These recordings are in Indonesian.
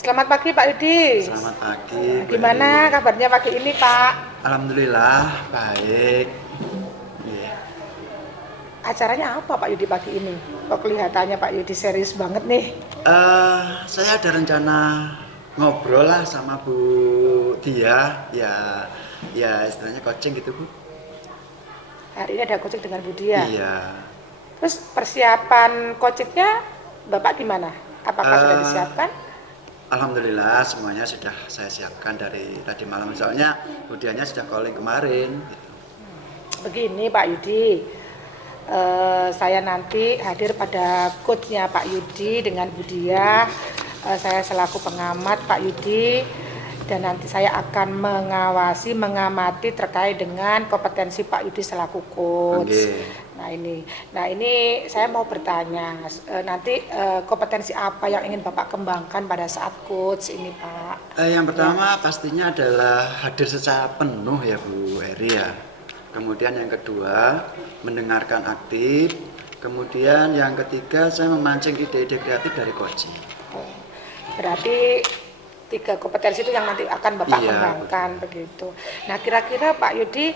Selamat pagi Pak Yudi. Selamat pagi, Bu Gimana Heri. kabarnya pagi ini Pak? Alhamdulillah baik. Iya. Acaranya apa Pak Yudi pagi ini? Kok kelihatannya Pak Yudi serius banget nih? Saya ada rencana ngobrol lah sama Bu Dia, ya istilahnya coaching gitu Bu. Hari ini ada coaching dengan Budia. Iya. Terus persiapan coachingnya Bapak gimana? Apakah sudah Eh, disiapkan? Alhamdulillah semuanya sudah saya siapkan dari tadi malam. Soalnya Bu Dianya sudah calling kemarin. Gitu. Begini Pak Yudi, saya nanti hadir pada coachnya Pak Yudi dengan Budia. Saya selaku pengamat Pak Yudi, dan nanti saya akan mengawasi, mengamati terkait dengan kompetensi Pak Yudi selaku coach. Oke. Nah ini saya mau bertanya, nanti kompetensi apa yang ingin Bapak kembangkan pada saat coach ini Pak? Yang pertama pastinya adalah hadir secara penuh ya Bu Heri ya. Kemudian yang kedua mendengarkan aktif. Kemudian yang ketiga saya memancing ide-ide kreatif dari coaching. Berarti 3 kompetensi itu yang nanti akan Bapak Iya, kembangkan begitu. Nah kira-kira Pak Yudi,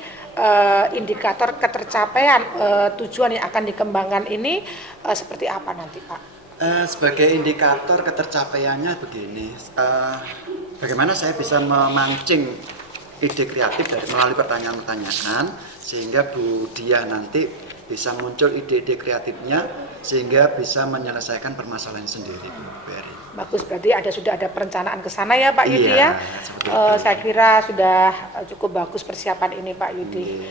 indikator ketercapaian tujuan yang akan dikembangkan ini seperti apa nanti Pak? Sebagai indikator ketercapaiannya begini, bagaimana saya bisa memancing ide kreatif dari melalui pertanyaan-pertanyaan sehingga Bu Dia nanti bisa muncul ide-ide kreatifnya sehingga bisa menyelesaikan permasalahan sendiri Bu Ferry. Bagus, berarti sudah ada perencanaan ke sana ya Pak Yudi ya. Seperti itu. Saya kira sudah cukup bagus persiapan ini Pak Yudi.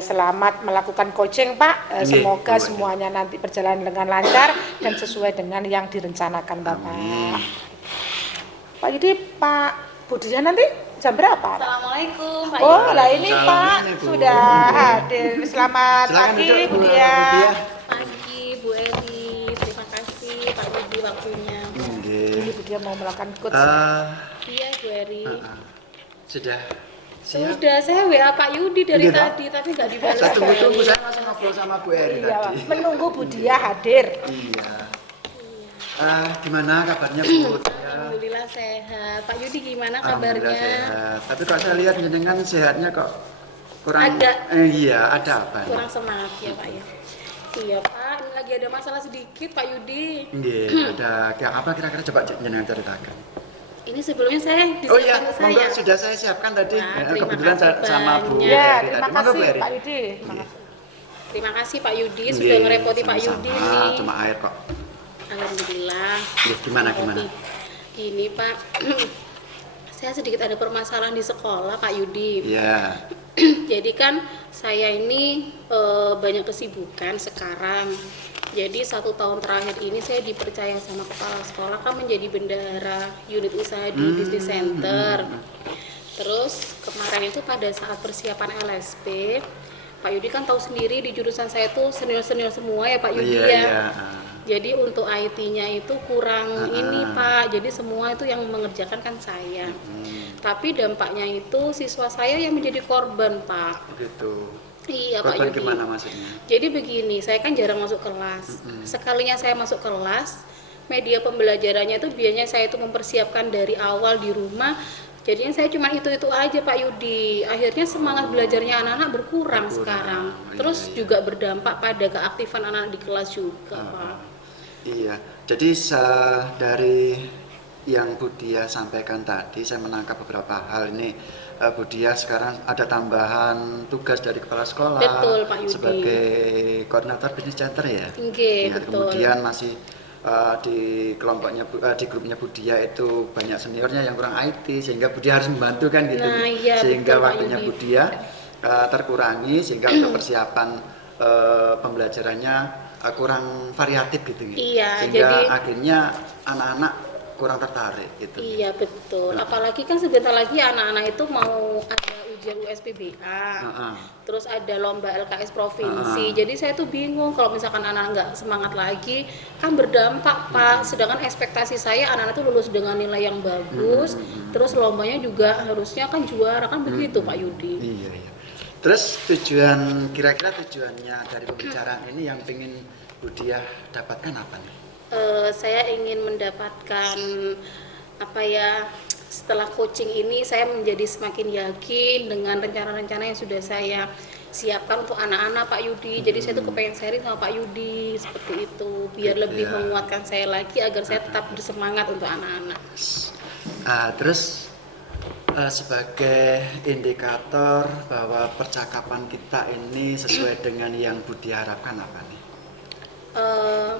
Selamat melakukan coaching Pak. Semoga Bu. semuanya nanti berjalan dengan lancar dan sesuai dengan yang direncanakan Bapak. Amin. Pak Yudi, Pak Budian nanti jam berapa? Assalamualaikum Pak Oh, Yudi. lah ini Salam Pak ini, Bu. sudah hadir. Selamat Silakan pagi duduk, Bu Budia. Pagi Bu Eli, terima kasih Pak Yudi waktunya. Ini Budia mau melakukan coach. Iya Bu Eri. Sudah siap. Sudah saya WA Pak Yudi dari Iya, Pak. tadi tapi nggak dibalas. Saya tunggu-tunggu, saya masih ngobrol sama Bu Eri Iya, tadi. menunggu Budia hadir. Iya. Gimana kabarnya Bu? Alhamdulillah sehat. Pak Yudi gimana Alhamdulillah kabarnya? sehat. Tapi kok saya lihat jenengan sehatnya kok kurang. Ada. Iya, ada apa? Kurang semangat ya Pak ya. Iya Pak, ini lagi ada masalah sedikit Pak Yudi. Iya, ada apa kira-kira coba jenengan ceritakan. Ini sebelumnya saya Oh iya, disiapkan monggo saya. sudah saya siapkan tadi. Wah, terima Kebetulan kasih sama Bu banyak. Ya, Eri terima tadi. Monggo Bu kasih Eri. Pak Yudi. Terima kasih. Terima kasih Pak Yudi sudah Iya, ngerepoti Pak sama-sama. Yudi nih. Cuma air kok. Alhamdulillah. Iya, gimana? Gini Pak, saya sedikit ada permasalahan di sekolah Pak Yudi. Iya. Jadi kan saya ini banyak kesibukan sekarang. Jadi 1 tahun terakhir ini saya dipercaya sama kepala sekolah kan menjadi bendahara unit usaha di Business Center. Terus kemarin itu pada saat persiapan LSP, Pak Yudi kan tahu sendiri di jurusan saya tuh senior-senior semua ya Pak Yudi Iya, ya. iya. Jadi untuk IT-nya itu kurang ini Pak. Jadi semua itu yang mengerjakan kan saya. Tapi dampaknya itu siswa saya yang menjadi korban Pak. Begitu. Iya Pak Korban Yudi. gimana maksudnya? Jadi begini, saya kan jarang masuk kelas. Sekalinya saya masuk kelas, media pembelajarannya itu biasanya saya itu mempersiapkan dari awal di rumah. Jadinya saya cuma itu aja Pak Yudi. Akhirnya semangat belajarnya anak-anak berkurang sekarang. Terus Iya. juga berdampak pada keaktifan anak-anak di kelas juga Pak. Iya. Jadi dari yang Bu Dia sampaikan tadi, saya menangkap beberapa hal ini. Bu Dia sekarang ada tambahan tugas dari kepala sekolah. Betul, Pak Yudi. Sebagai koordinator bisnis center ya. Oke, Ya, betul. kemudian masih di kelompoknya di grupnya Bu Dia itu banyak seniornya yang kurang IT sehingga Bu Dia harus membantu kan gitu. Nah, iya, Sehingga betul, Pak waktunya Yudi. Bu Dia terkurangi sehingga untuk persiapan pembelajarannya kurang variatif gitu. Iya, Sehingga jadi akhirnya anak-anak kurang tertarik gitu. iya betul. Apalagi kan sebentar lagi anak-anak itu mau ada ujian USPBA. Terus ada lomba LKS provinsi. Jadi saya tuh bingung kalau misalkan anak nggak semangat lagi, kan berdampak Pak. Sedangkan ekspektasi saya anak-anak tuh lulus dengan nilai yang bagus. Terus lombanya juga harusnya kan juara kan begitu Pak Yudi. Iya, iya. Terus kira-kira tujuannya dari pembicaraan ini yang ingin Bu Dia dapatkan apa nih? Saya ingin mendapatkan apa ya, setelah coaching ini saya menjadi semakin yakin dengan rencana-rencana yang sudah saya siapkan untuk anak-anak Pak Yudi. Jadi saya tuh kepengen sharing sama Pak Yudi seperti itu, biar Gitu lebih ya. menguatkan saya lagi agar saya tetap bersemangat untuk anak-anak. Terus sebagai indikator bahwa percakapan kita ini sesuai dengan yang Budi harapkan apa nih? Eh,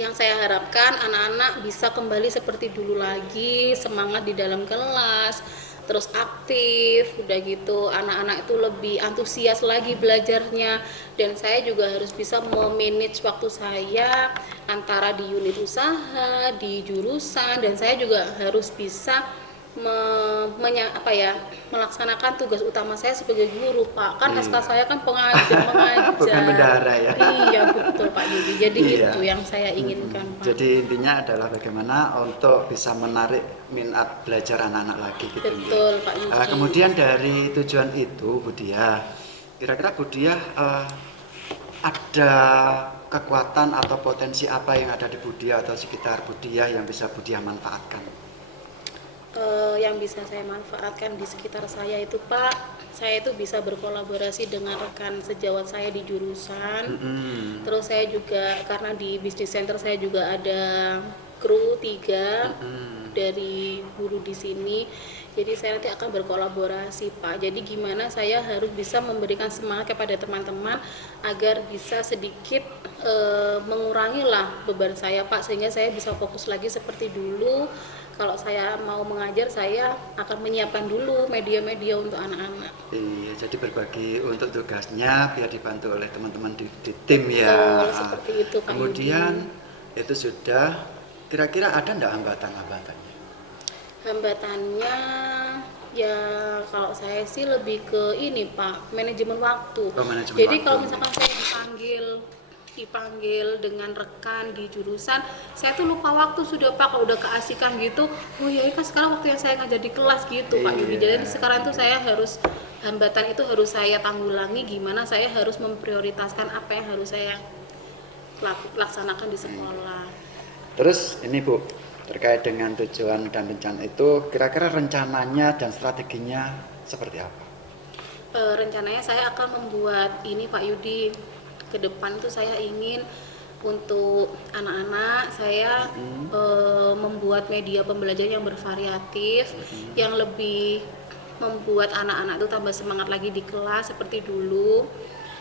yang saya harapkan anak-anak bisa kembali seperti dulu lagi, semangat di dalam kelas, terus aktif, udah gitu anak-anak itu lebih antusias lagi belajarnya, dan saya juga harus bisa memanage waktu saya antara di unit usaha, di jurusan, dan saya juga harus bisa melaksanakan tugas utama saya sebagai guru, Pak. Kan SK saya kan mengajar. Bukan bendahara ya. Iya, betul Pak Yudi. Jadi Iya. gitu yang saya inginkan, Pak. Jadi intinya adalah bagaimana untuk bisa menarik minat belajar anak-anak lagi gitu. Betul Pak Yudi. Kemudian dari tujuan itu Budia, kira-kira Budia ada kekuatan atau potensi apa yang ada di Budia atau sekitar Budia yang bisa Budia manfaatkan? Yang bisa saya manfaatkan di sekitar saya itu, Pak, saya itu bisa berkolaborasi dengan rekan sejawat saya di jurusan. Terus saya juga, karena di business center saya juga ada kru 3 dari guru di sini. Jadi saya nanti akan berkolaborasi, Pak. Jadi gimana saya harus bisa memberikan semangat kepada teman-teman agar bisa sedikit mengurangi lah beban saya, Pak, sehingga saya bisa fokus lagi seperti dulu. Kalau saya mau mengajar, saya akan menyiapkan dulu media-media untuk anak-anak. Iya, jadi berbagi untuk tugasnya biar dibantu oleh teman-teman di tim ya. Betul, seperti itu, Pak Kemudian Yudi. itu sudah, kira-kira ada enggak hambatan-hambatannya? Hambatannya ya kalau saya sih lebih ke ini, Pak, manajemen waktu. Oh, manajemen Jadi waktu. kalau misalkan saya dipanggil dengan rekan di jurusan, saya tuh lupa waktu sudah, Pak. Kalau udah keasikan gitu, oh ya kan sekarang waktu yang saya ngajar di kelas gitu, Pak Yudi. Iya. Jadi sekarang tuh saya harus, hambatan itu harus saya tanggulangi, gimana saya harus memprioritaskan apa yang harus saya laksanakan di sekolah. Terus ini Bu, terkait dengan tujuan dan rencana itu, kira-kira rencananya dan strateginya seperti apa? Rencananya saya akan membuat ini, Pak Yudi, ke depan tuh saya ingin untuk anak-anak saya membuat media pembelajaran yang bervariatif, yang lebih membuat anak-anak itu tambah semangat lagi di kelas seperti dulu.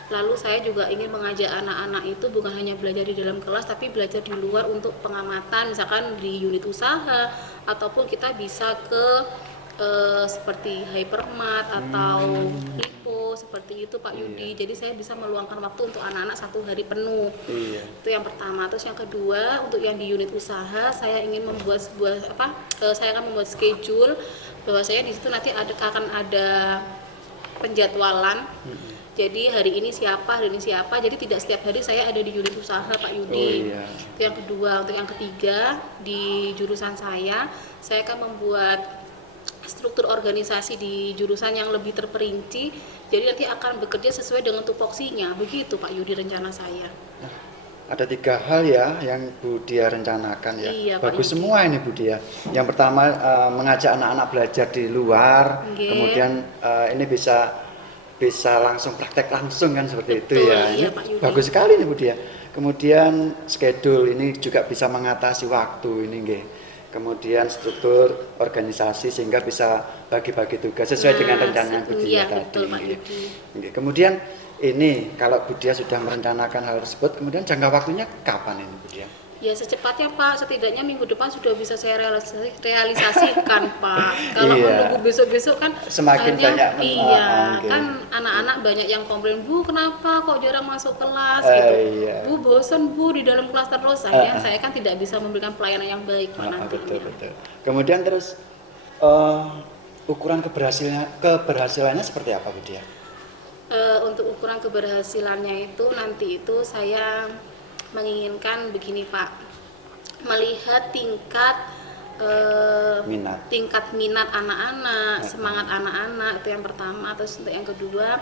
Lalu saya juga ingin mengajak anak-anak itu bukan hanya belajar di dalam kelas, tapi belajar di luar untuk pengamatan, misalkan di unit usaha, ataupun kita bisa ke seperti Hypermart atau Lipo, seperti itu Pak Yudi. Jadi saya bisa meluangkan waktu untuk anak-anak 1 hari penuh. Iya. Itu yang pertama. Terus yang kedua, untuk yang di unit usaha saya ingin membuat saya akan membuat schedule bahwa saya di situ nanti akan ada penjadwalan. Jadi hari ini siapa, jadi tidak setiap hari saya ada di unit usaha, Pak Yudi. Oh, iya. Itu yang kedua. Untuk yang ketiga, di jurusan saya akan membuat struktur organisasi di jurusan yang lebih terperinci, jadi nanti akan bekerja sesuai dengan tupoksinya. Begitu Pak Yudi rencana saya. Ada 3 hal ya yang Bu Dia rencanakan ya. Iya, Pak Bagus Yudi. semua ini Bu Dia. Yang pertama mengajak anak-anak belajar di luar, Nggih. kemudian ini bisa langsung praktek langsung kan seperti itu Betul, ya. iya, Ini Pak Yudi. bagus sekali nih Bu Dia. Kemudian schedule ini juga bisa mengatasi waktu ini nggih. Kemudian struktur organisasi sehingga bisa bagi-bagi tugas sesuai dengan rencana Bu Dia iya, tadi. betul Pak nggih. Yudi. Nggih. Kemudian ini kalau Bu Dia sudah merencanakan hal tersebut, kemudian jangka waktunya kapan ini Bu Dia? Ya secepatnya Pak, setidaknya minggu depan sudah bisa saya realisasikan Pak. Kalau Iya. menunggu besok-besok kan Semakin akhirnya, banyak iya, oke. kan anak-anak banyak yang komplain, Bu kenapa kok jarang masuk kelas Eh, gitu. iya. Bu bosan Bu di dalam kelas terus. Akhirnya saya kan tidak bisa memberikan pelayanan yang baik Pak nantinya. Betul. Kemudian terus ukuran keberhasilannya seperti apa Bu Dia? Untuk ukuran keberhasilannya itu nanti itu saya menginginkan begini Pak, melihat tingkat Minat. anak-anak, semangat anak-anak, itu yang pertama. Terus untuk yang kedua,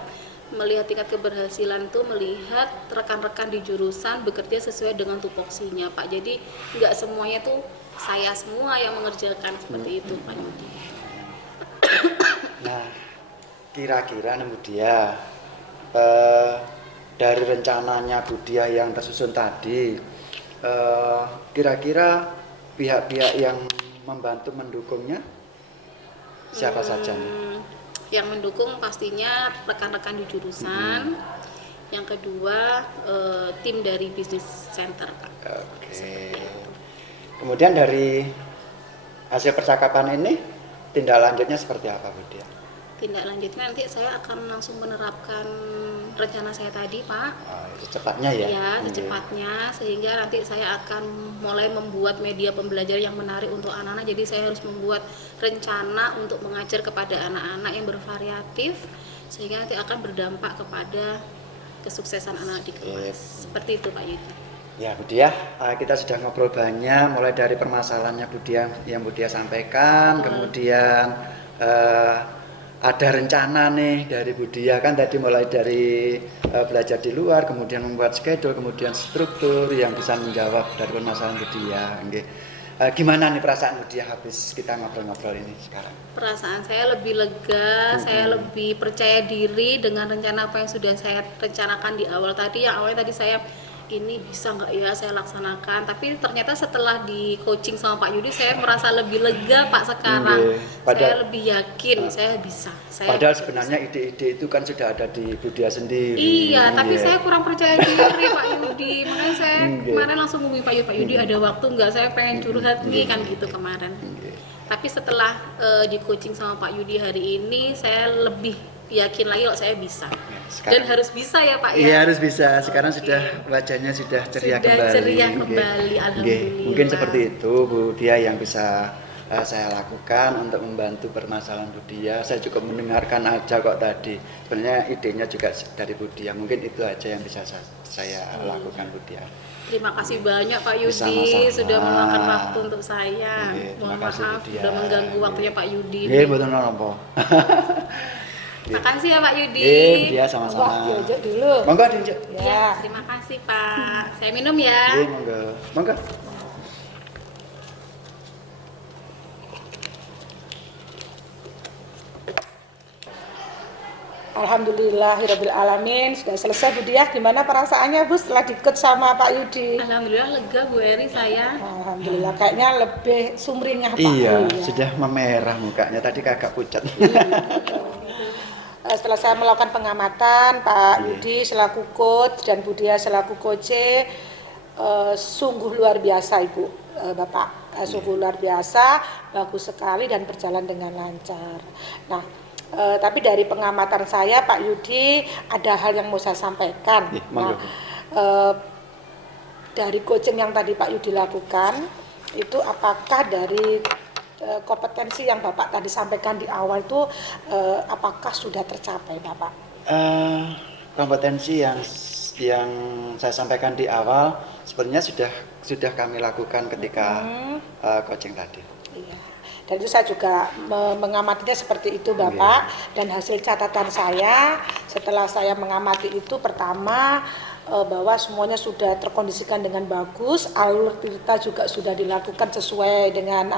melihat tingkat keberhasilan itu melihat rekan-rekan di jurusan bekerja sesuai dengan tupoksinya Pak. Jadi nggak semuanya tuh saya semua yang mengerjakan seperti itu Pak Yudi. Nah, kira-kira Bu Diah, eh, dari rencananya Bu Diah yang tersusun tadi, kira-kira pihak-pihak yang membantu mendukungnya siapa saja nih? Yang mendukung pastinya rekan-rekan di jurusan. Yang kedua tim dari bisnis center Pak. Oke. Kemudian dari hasil percakapan ini tindak lanjutnya seperti apa Bu Diah? Tindak lanjutnya nanti saya akan langsung menerapkan rencana saya tadi Pak. Secepatnya ya? Ya, secepatnya, sehingga nanti saya akan mulai membuat media pembelajaran yang menarik untuk anak-anak. Jadi saya harus membuat rencana untuk mengajar kepada anak-anak yang bervariatif, sehingga nanti akan berdampak kepada kesuksesan anak di kelas. Seperti itu Pak Yudi. Ya Bu Diah, kita sudah ngobrol banyak, mulai dari permasalahannya Bu Diah yang Bu Diah sampaikan, kemudian ada rencana nih dari Bu Diah kan tadi, mulai dari belajar di luar, kemudian membuat schedule, kemudian struktur yang bisa menjawab dari permasalahan Bu Diah. Gimana nih perasaan Bu Diah habis kita ngobrol-ngobrol ini sekarang? Perasaan saya lebih lega, saya lebih percaya diri dengan rencana apa yang sudah saya rencanakan di awal tadi. Yang awalnya tadi saya ini bisa nggak ya saya laksanakan, tapi ternyata setelah di coaching sama Pak Yudi saya merasa lebih lega Pak sekarang. Saya lebih yakin saya bisa. Padahal sebenarnya ide-ide itu kan sudah ada di Bu Diah sendiri. Iya, tapi saya kurang percaya diri Pak Yudi. Makanya saya kemarin langsung ngomong Pak Yudi ada waktu nggak, saya pengen curhat nih kan gitu kemarin. Tapi setelah di coaching sama Pak Yudi hari ini saya lebih yakin lagi kalau saya bisa. Dan harus bisa ya Pak ya? Iya harus bisa, sekarang sudah wajahnya sudah ceria kembali. Ceria kembali, alhamdulillah. Mungkin seperti itu Bu Diah yang bisa saya lakukan untuk membantu permasalahan Bu Diah. Saya cukup mendengarkan aja kok tadi, sebenarnya idenya juga dari Bu Diah. Mungkin itu aja yang bisa saya lakukan Bu Diah. Terima kasih banyak Pak Yudi. Sama-sama. Sudah meluangkan waktu untuk saya. Terima Mohon kasih, maaf Bu Diah. sudah mengganggu waktunya Pak Yudi. Iya betul nopo. Makasih ya Pak Yudi. Dia sama-sama. Wah, diajak dulu. Monggo diunjuk. Ya, terima kasih Pak. Saya minum ya. Iya monggo. Monggo. Alhamdulillahirabbil alamin, sudah selesai Bu Diah. Gimana perasaannya Bu setelah di-coach sama Pak Yudi? Alhamdulillah lega Bu Eri saya. Alhamdulillah, kayaknya lebih sumringah Pak. Iya, sudah memerah mukanya, tadi kagak pucat. Setelah saya melakukan pengamatan, Pak Yudi selaku coach dan Bu Diah selaku coach, sungguh luar biasa Ibu, Bapak, sungguh luar biasa, bagus sekali dan berjalan dengan lancar. Nah, tapi dari pengamatan saya Pak Yudi ada hal yang mau saya sampaikan. Nah, dari coaching yang tadi Pak Yudi lakukan itu apakah dari kompetensi yang Bapak tadi sampaikan di awal itu apakah sudah tercapai Bapak? Kompetensi yang saya sampaikan di awal sebenarnya sudah kami lakukan ketika coaching tadi. Iya. Dan itu saya juga mengamatinya seperti itu Bapak. Dan hasil catatan saya setelah saya mengamati itu, pertama bahwa semuanya sudah terkondisikan dengan bagus, alur cerita juga sudah dilakukan sesuai dengan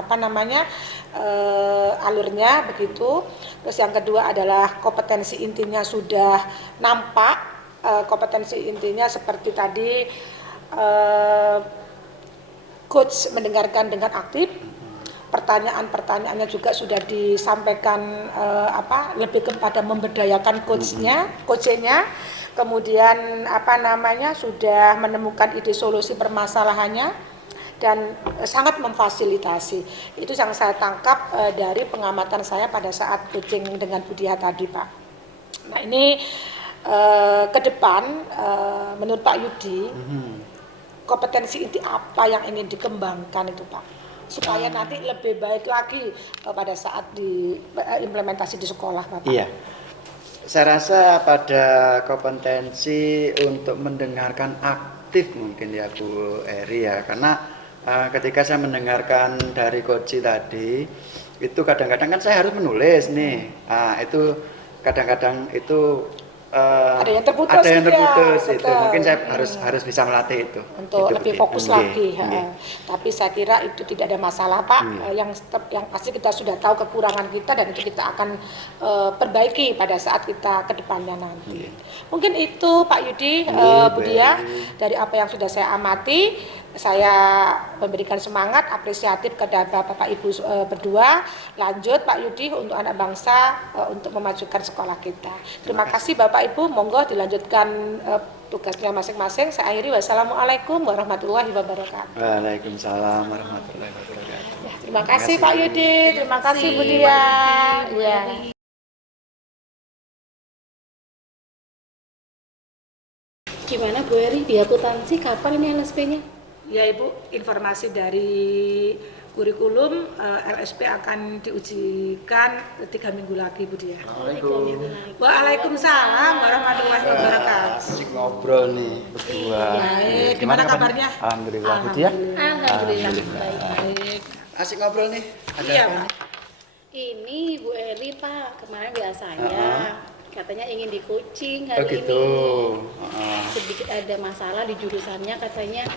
alurnya begitu. Terus yang kedua adalah kompetensi intinya sudah nampak, kompetensi intinya seperti tadi coach mendengarkan dengan aktif. Pertanyaan-pertanyaannya juga sudah disampaikan lebih kepada memberdayakan coachnya. Kemudian sudah menemukan ide solusi permasalahannya dan sangat memfasilitasi. Itu yang saya tangkap dari pengamatan saya pada saat coaching dengan Bu Diah tadi Pak. Nah ini ke depan menurut Pak Yudi kompetensi inti apa yang ingin dikembangkan itu Pak, supaya nanti lebih baik lagi pada saat diimplementasi di sekolah Bapak. Iya, saya rasa pada kompetensi untuk mendengarkan aktif mungkin ya Bu Eri ya, karena ketika saya mendengarkan dari coach tadi itu kadang-kadang kan saya harus menulis nih, itu kadang-kadang itu Ada yang terputus, ada yang terputus iya, itu. betul. Mungkin saya harus bisa melatih itu. Untuk Itu, lebih Bu. fokus Nggih, lagi. nggih. Tapi saya kira itu tidak ada masalah, Pak. Yang pasti kita sudah tahu kekurangan kita dan itu kita akan perbaiki pada saat kita ke depannya nanti. Mungkin itu Pak Yudi, Bu Bu Diah, Eri. dari apa yang sudah saya amati, saya memberikan semangat apresiatif kepada Bapak Ibu berdua. Lanjut Pak Yudi untuk anak bangsa untuk memajukan sekolah kita. Terima kasih Bapak Ibu, monggo dilanjutkan tugasnya masing-masing. Saya akhiri, wassalamualaikum warahmatullahi wabarakatuh. Waalaikumsalam warahmatullahi wabarakatuh. Ya, terima kasih Pak Yudi, terima kasih Bu Diah. Bu Ya. Eri. Gimana Bu Eri di akuntansi kapan ini LSP-nya? Ya Ibu, informasi dari kurikulum LSP akan diujikan 3 minggu lagi Bu Diah. Waalaikumsalam warahmatullahi wabarakatuh. Asik ngobrol nih berdua. Baik, gimana kabarnya? Alhamdulillah. Bu Diah? Alhamdulillah baik. Baik. Asik ngobrol nih. Ada Iya, apa Pak. nih? Ini Bu Eri Pak, kemarin biasanya katanya ingin di coaching hari Oh gitu. ini. Sedikit ada masalah di jurusannya katanya.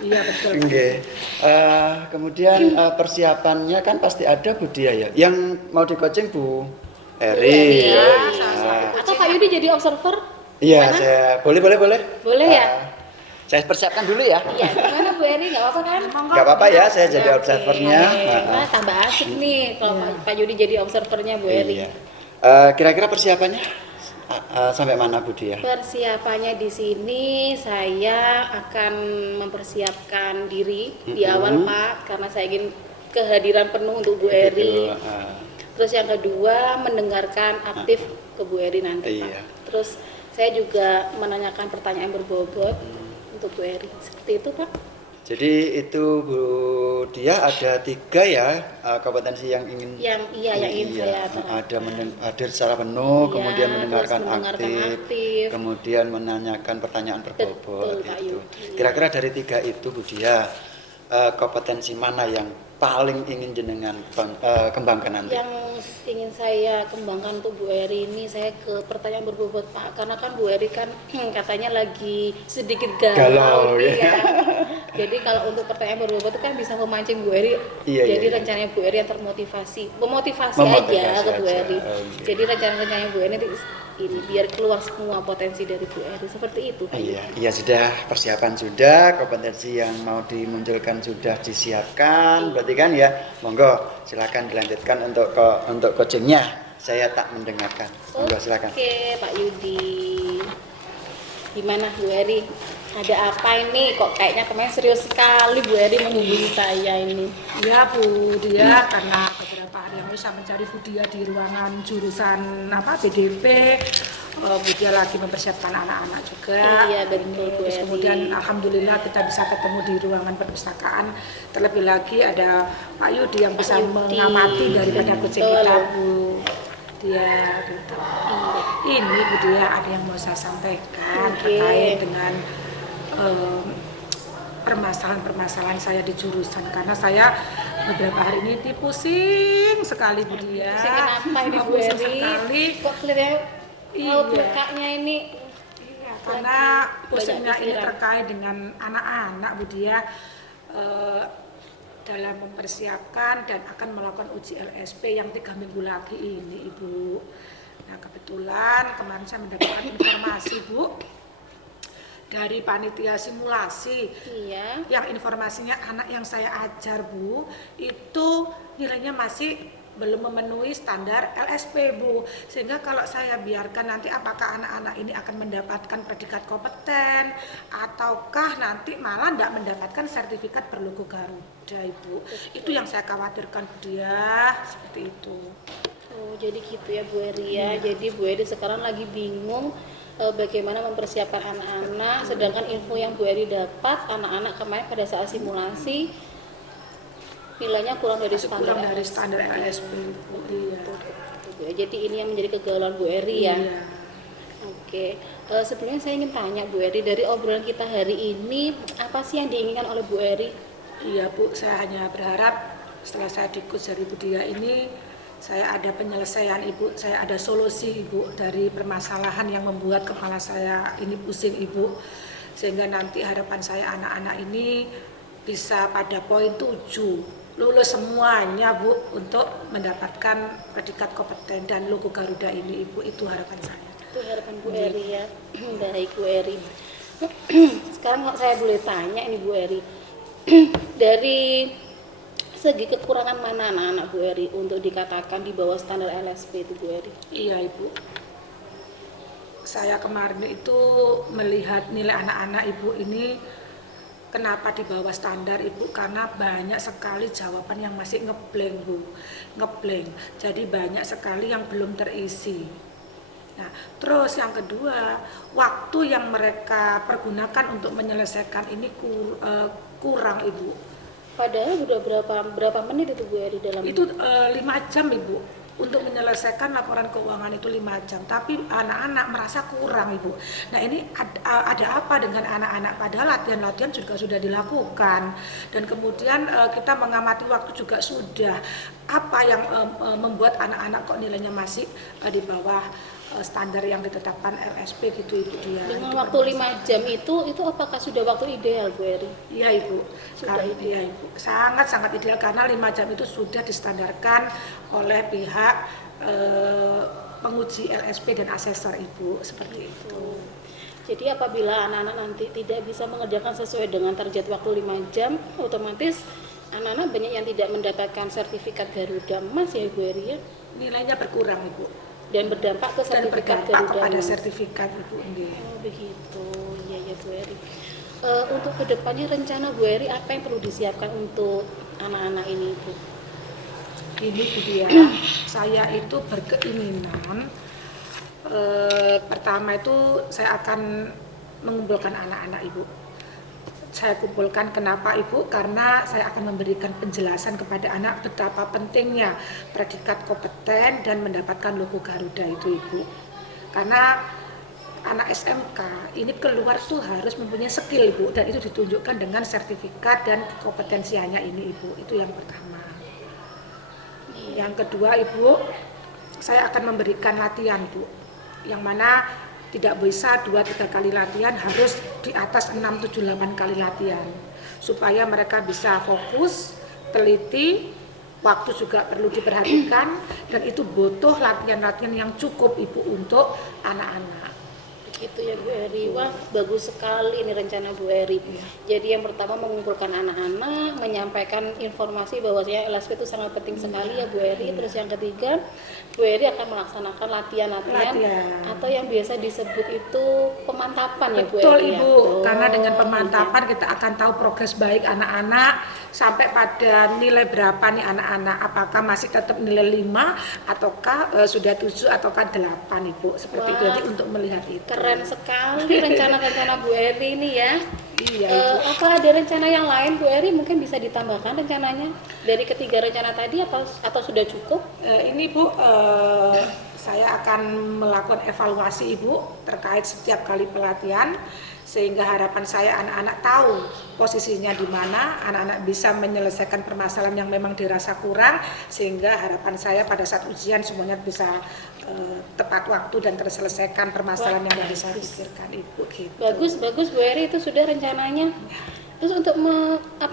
Iya betul. Oke. Kemudian persiapannya kan pasti ada Bu Diah ya. Yang mau di coaching Bu Eri. Eri, ya, Nah, Atau Pak Yudi jadi observer? iya, Gimana? saya boleh. Boleh ya? Saya persiapkan dulu ya. Iya, gimana Bu Eri? Nggak apa-apa kan? Nggak apa-apa ya, saya jadi observernya. Nah, tambah asik nih kalau Pak Yudi jadi observernya Bu Eri. Iya. Kira-kira persiapannya sampai mana Bu Diah? Persiapannya di sini saya akan mempersiapkan diri di awal Pak, karena saya ingin kehadiran penuh untuk Bu Eri. Gitu, Terus yang kedua mendengarkan aktif ke Bu Eri nanti Iya. Pak. Terus saya juga menanyakan pertanyaan berbobot untuk Bu Eri. Seperti itu Pak. Jadi itu Bu Diah ada 3 ya kompetensi yang ingin Yang ingin saya terapkan. ada hadir secara penuh, Iya, kemudian terus mendengarkan mendengarkan aktif, aktif. kemudian menanyakan pertanyaan berbobot Betul, Pak itu. Yudi. Kira-kira dari 3 itu Bu Diah kompetensi mana yang paling ingin jenengan kembangkan nanti? Yang ingin saya kembangkan untuk Bu Eri ini, saya ke pertanyaan berbobot Pak, karena kan Bu Eri kan katanya lagi sedikit galau nih ya. Jadi kalau untuk pertanyaan berbobot itu kan bisa memancing Bu Eri. Iya, Jadi iya. rencananya Bu Eri yang memotivasi aja Memotivasi ke Bu aja, Eri. oke. Jadi rencananya Bu Eri ini biar keluar semua potensi dari Bu Eri, seperti itu Pak. Iya sudah, persiapan sudah, kompetensi yang mau dimunculkan sudah disiapkan, berarti kan ya, monggo silakan dilanjutkan untuk coachingnya. Saya tak mendengarkan, monggo silakan. Oke Pak Yudi, gimana Bu Eri? Ada apa ini? Kok kayaknya kemarin serius sekali Bu Eri menghubungi saya ini. Ya Bu Diah, karena beberapa hari yang lalu saya mencari Bu Diah di ruangan jurusan BDP. Bu Diah lagi mempersiapkan anak-anak juga. Iya, betul, Bu Terus Eri. kemudian alhamdulillah kita bisa ketemu di ruangan perpustakaan. Terlebih lagi ada Pak Yudi yang bisa Pak Yudi. mengamati daripada kucing Betul. kita Bu Diah. Gitu. Ini Bu Diah ada yang mau saya sampaikan Oke. terkait dengan permasalahan-permasalahan saya di jurusan, karena saya beberapa hari ini pusing sekali Bu Diah. Pusing kenapa ini Bu Pusing Eri? sekali. Kok kelihatannya raut Iya. mukanya ini? Iya, karena pusingnya ini pikiran. terkait dengan anak-anak Bu Diah dalam mempersiapkan dan akan melakukan uji LSP yang 3 minggu lagi ini Ibu. Nah kebetulan kemarin saya mendapatkan informasi Bu dari panitia simulasi. Iya. Yang informasinya anak yang saya ajar Bu itu nilainya masih belum memenuhi standar LSP Bu, sehingga kalau saya biarkan nanti apakah anak-anak ini akan mendapatkan predikat kompeten ataukah nanti malah tidak mendapatkan sertifikat berlogo Garuda Ibu. Itu yang saya khawatirkan Bu Diah, seperti itu. Oh jadi gitu ya Bu Eri ya. Jadi Bu Eri sekarang lagi bingung bagaimana mempersiapkan anak-anak, sedangkan info yang Bu Eri dapat anak-anak kemarin pada saat simulasi nilainya kurang dari standar. Kurang dari standar LSP Bu. Iya. Jadi ini yang menjadi kegalauan Bu Eri ya. Iya. Oke, sebelumnya saya ingin tanya Bu Eri, dari obrolan kita hari ini apa sih yang diinginkan oleh Bu Eri? Iya Bu, saya hanya berharap setelah saya di coach dari Bu Diah ini Saya ada penyelesaian Ibu, saya ada solusi Ibu dari permasalahan yang membuat kepala saya ini pusing Ibu. Sehingga nanti harapan saya anak-anak ini bisa pada poin 7 lulus semuanya Bu untuk mendapatkan predikat kompeten dan logo Garuda ini Ibu, itu harapan saya. Itu harapan Bu Eri ya. Baik Bu Eri. Sekarang kalau saya boleh tanya ini Bu Eri, dari segi kekurangan mana anak-anak Bu Eri untuk dikatakan di bawah standar LSP itu Bu Eri? Iya Ibu, saya kemarin itu melihat nilai anak-anak Ibu ini kenapa di bawah standar Ibu, karena banyak sekali jawaban yang masih ngeblank Bu, ngeblank. Jadi banyak sekali yang belum terisi. Nah, terus yang kedua, waktu yang mereka pergunakan untuk menyelesaikan ini kurang Ibu. Padahal udah berapa menit itu Bu Eri dalam Itu 5 jam Ibu. Untuk menyelesaikan laporan keuangan itu 5 jam, tapi anak-anak merasa kurang Ibu. Nah ini ada apa dengan anak-anak, padahal latihan-latihan juga sudah dilakukan, dan kemudian kita mengamati waktu juga sudah. Apa yang membuat anak-anak kok nilainya masih di bawah standar yang ditetapkan LSP gitu Ibu dia. dengan itu waktu 5 jam itu apakah sudah waktu ideal Bu Eri? Iya Ibu, iya Ibu, sangat-sangat ideal karena 5 jam itu sudah distandarkan oleh pihak penguji LSP dan asesor Ibu, seperti itu. Jadi apabila anak-anak nanti tidak bisa mengerjakan sesuai dengan target waktu 5 jam, otomatis anak-anak banyak yang tidak mendapatkan sertifikat Garuda Emas ya Bu Eri ya? Nilainya berkurang Ibu. Dan berdampak ke Dan sertifikat berdampak Garuda kepada Emas. sertifikat Ibu. Oh begitu, iya ya Bu Eri. Untuk kedepannya rencana Bu Eri apa yang perlu disiapkan untuk anak-anak ini Bu? Ini Bu dia, saya itu berkeinginan pertama itu saya akan mengumpulkan anak-anak Ibu. Saya kumpulkan kenapa Ibu? Karena saya akan memberikan penjelasan kepada anak betapa pentingnya predikat kompeten dan mendapatkan logo Garuda itu Ibu. Karena anak SMK ini keluar tuh harus mempunyai skill Ibu, dan itu ditunjukkan dengan sertifikat dan kompetensianya ini Ibu. Itu yang pertama. Yang kedua Ibu, saya akan memberikan latihan Bu, yang mana tidak bisa 2-3 kali latihan, harus di atas 6-7-8 kali latihan supaya mereka bisa fokus, teliti, waktu juga perlu diperhatikan, dan itu butuh latihan-latihan yang cukup Ibu untuk anak-anak. Itu ya Bu Eri, wah bagus sekali ini rencana Bu Eri. Jadi yang pertama mengumpulkan anak-anak, menyampaikan informasi bahwasanya LSP itu sangat penting sekali ya Bu Eri. Terus yang ketiga, Bu Eri akan melaksanakan latihan-latihan atau yang biasa disebut itu pemantapan ya Bu Eri. Betul Ibu, ya? karena dengan pemantapan kita akan tahu progres baik anak-anak sampai pada nilai berapa nih anak-anak, apakah masih tetap nilai 5 ataukah sudah 7 ataukah 8 Ibu, seperti itu. Jadi untuk melihat itu. Keren sekali rencana-rencana Bu Eri ini ya. Iya Ibu. Apa ada rencana yang lain Bu Eri, mungkin bisa ditambahkan rencananya dari ketiga rencana tadi atau sudah cukup? Ini Bu, saya akan melakukan evaluasi Ibu terkait setiap kali pelatihan, sehingga harapan saya anak-anak tahu posisinya di mana, anak-anak bisa menyelesaikan permasalahan yang memang dirasa kurang, sehingga harapan saya pada saat ujian semuanya bisa tepat waktu dan terselesaikan permasalahan yang harus saya pikirkan Ibu gitu. Bagus Bu Eri, itu sudah rencananya. Terus untuk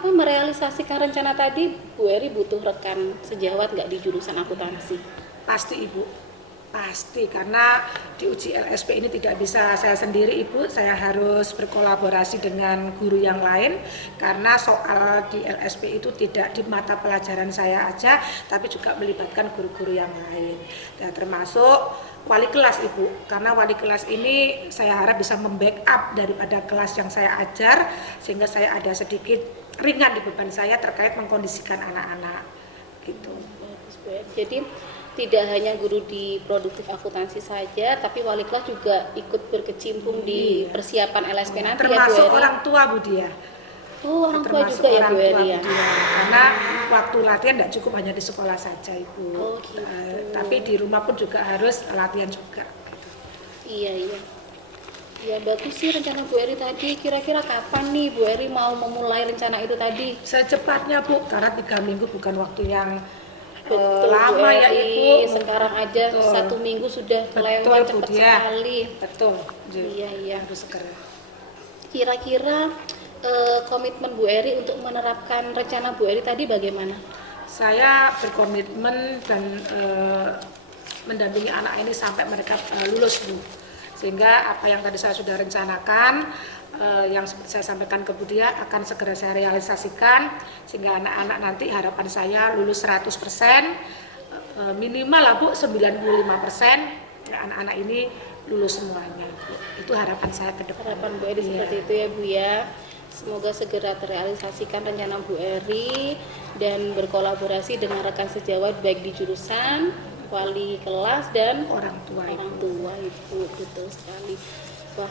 merealisasikan rencana tadi, Bu Eri butuh rekan sejawat nggak di jurusan akuntansi? Pasti Ibu, pasti, karena di uji LSP ini tidak bisa saya sendiri Ibu, saya harus berkolaborasi dengan guru yang lain, karena soal di LSP itu tidak di mata pelajaran saya aja, tapi juga melibatkan guru-guru yang lain, dan termasuk wali kelas Ibu, karena wali kelas ini saya harap bisa membackup daripada kelas yang saya ajar, sehingga saya ada sedikit ringan di beban saya terkait mengkondisikan anak-anak gitu. Bagus Bu Eri. Jadi tidak hanya guru di produktif akuntansi saja, tapi wali kelas juga ikut berkecimpung di persiapan LSP nanti ya Bu Eri. Termasuk orang tua Bu dia. Oh, orang tua Termasuk juga ya orang Bu tua Eri ya. Bu dia. Karena waktu latihan tidak cukup hanya di sekolah saja Ibu. Oh, gitu. Tapi di rumah pun juga harus latihan juga. Gitu. Iya. Ya bagus sih rencana Bu Eri tadi. Kira-kira kapan nih Bu Eri mau memulai rencana itu tadi? Secepatnya Bu, karena 3 minggu bukan waktu yang Betul, lama Bu ya Eri. Ibu. Sekarang aja Betul. 1 minggu sudah Betul, lewat Bu cepat Dia. sekali. Betul. Iya, iya. Harus segera. Kira-kira komitmen Bu Eri untuk menerapkan rencana Bu Eri tadi bagaimana? Saya berkomitmen dan mendampingi anak ini sampai mereka lulus, Bu. Sehingga apa yang tadi saya sudah rencanakan, yang seperti saya sampaikan ke Bu Dia akan segera saya realisasikan, sehingga anak-anak nanti harapan saya lulus 100%, minimal lah Bu 95%, ya, anak-anak ini lulus semuanya, Bu. Itu harapan saya ke depan. Harapan Bu Eri seperti itu ya Bu ya. Semoga segera terrealisasikan rencana Bu Eri dan berkolaborasi dengan rekan sejawat baik di jurusan, wali kelas dan Orang tua, orang Ibu. tua Ibu. Betul sekali. Wah,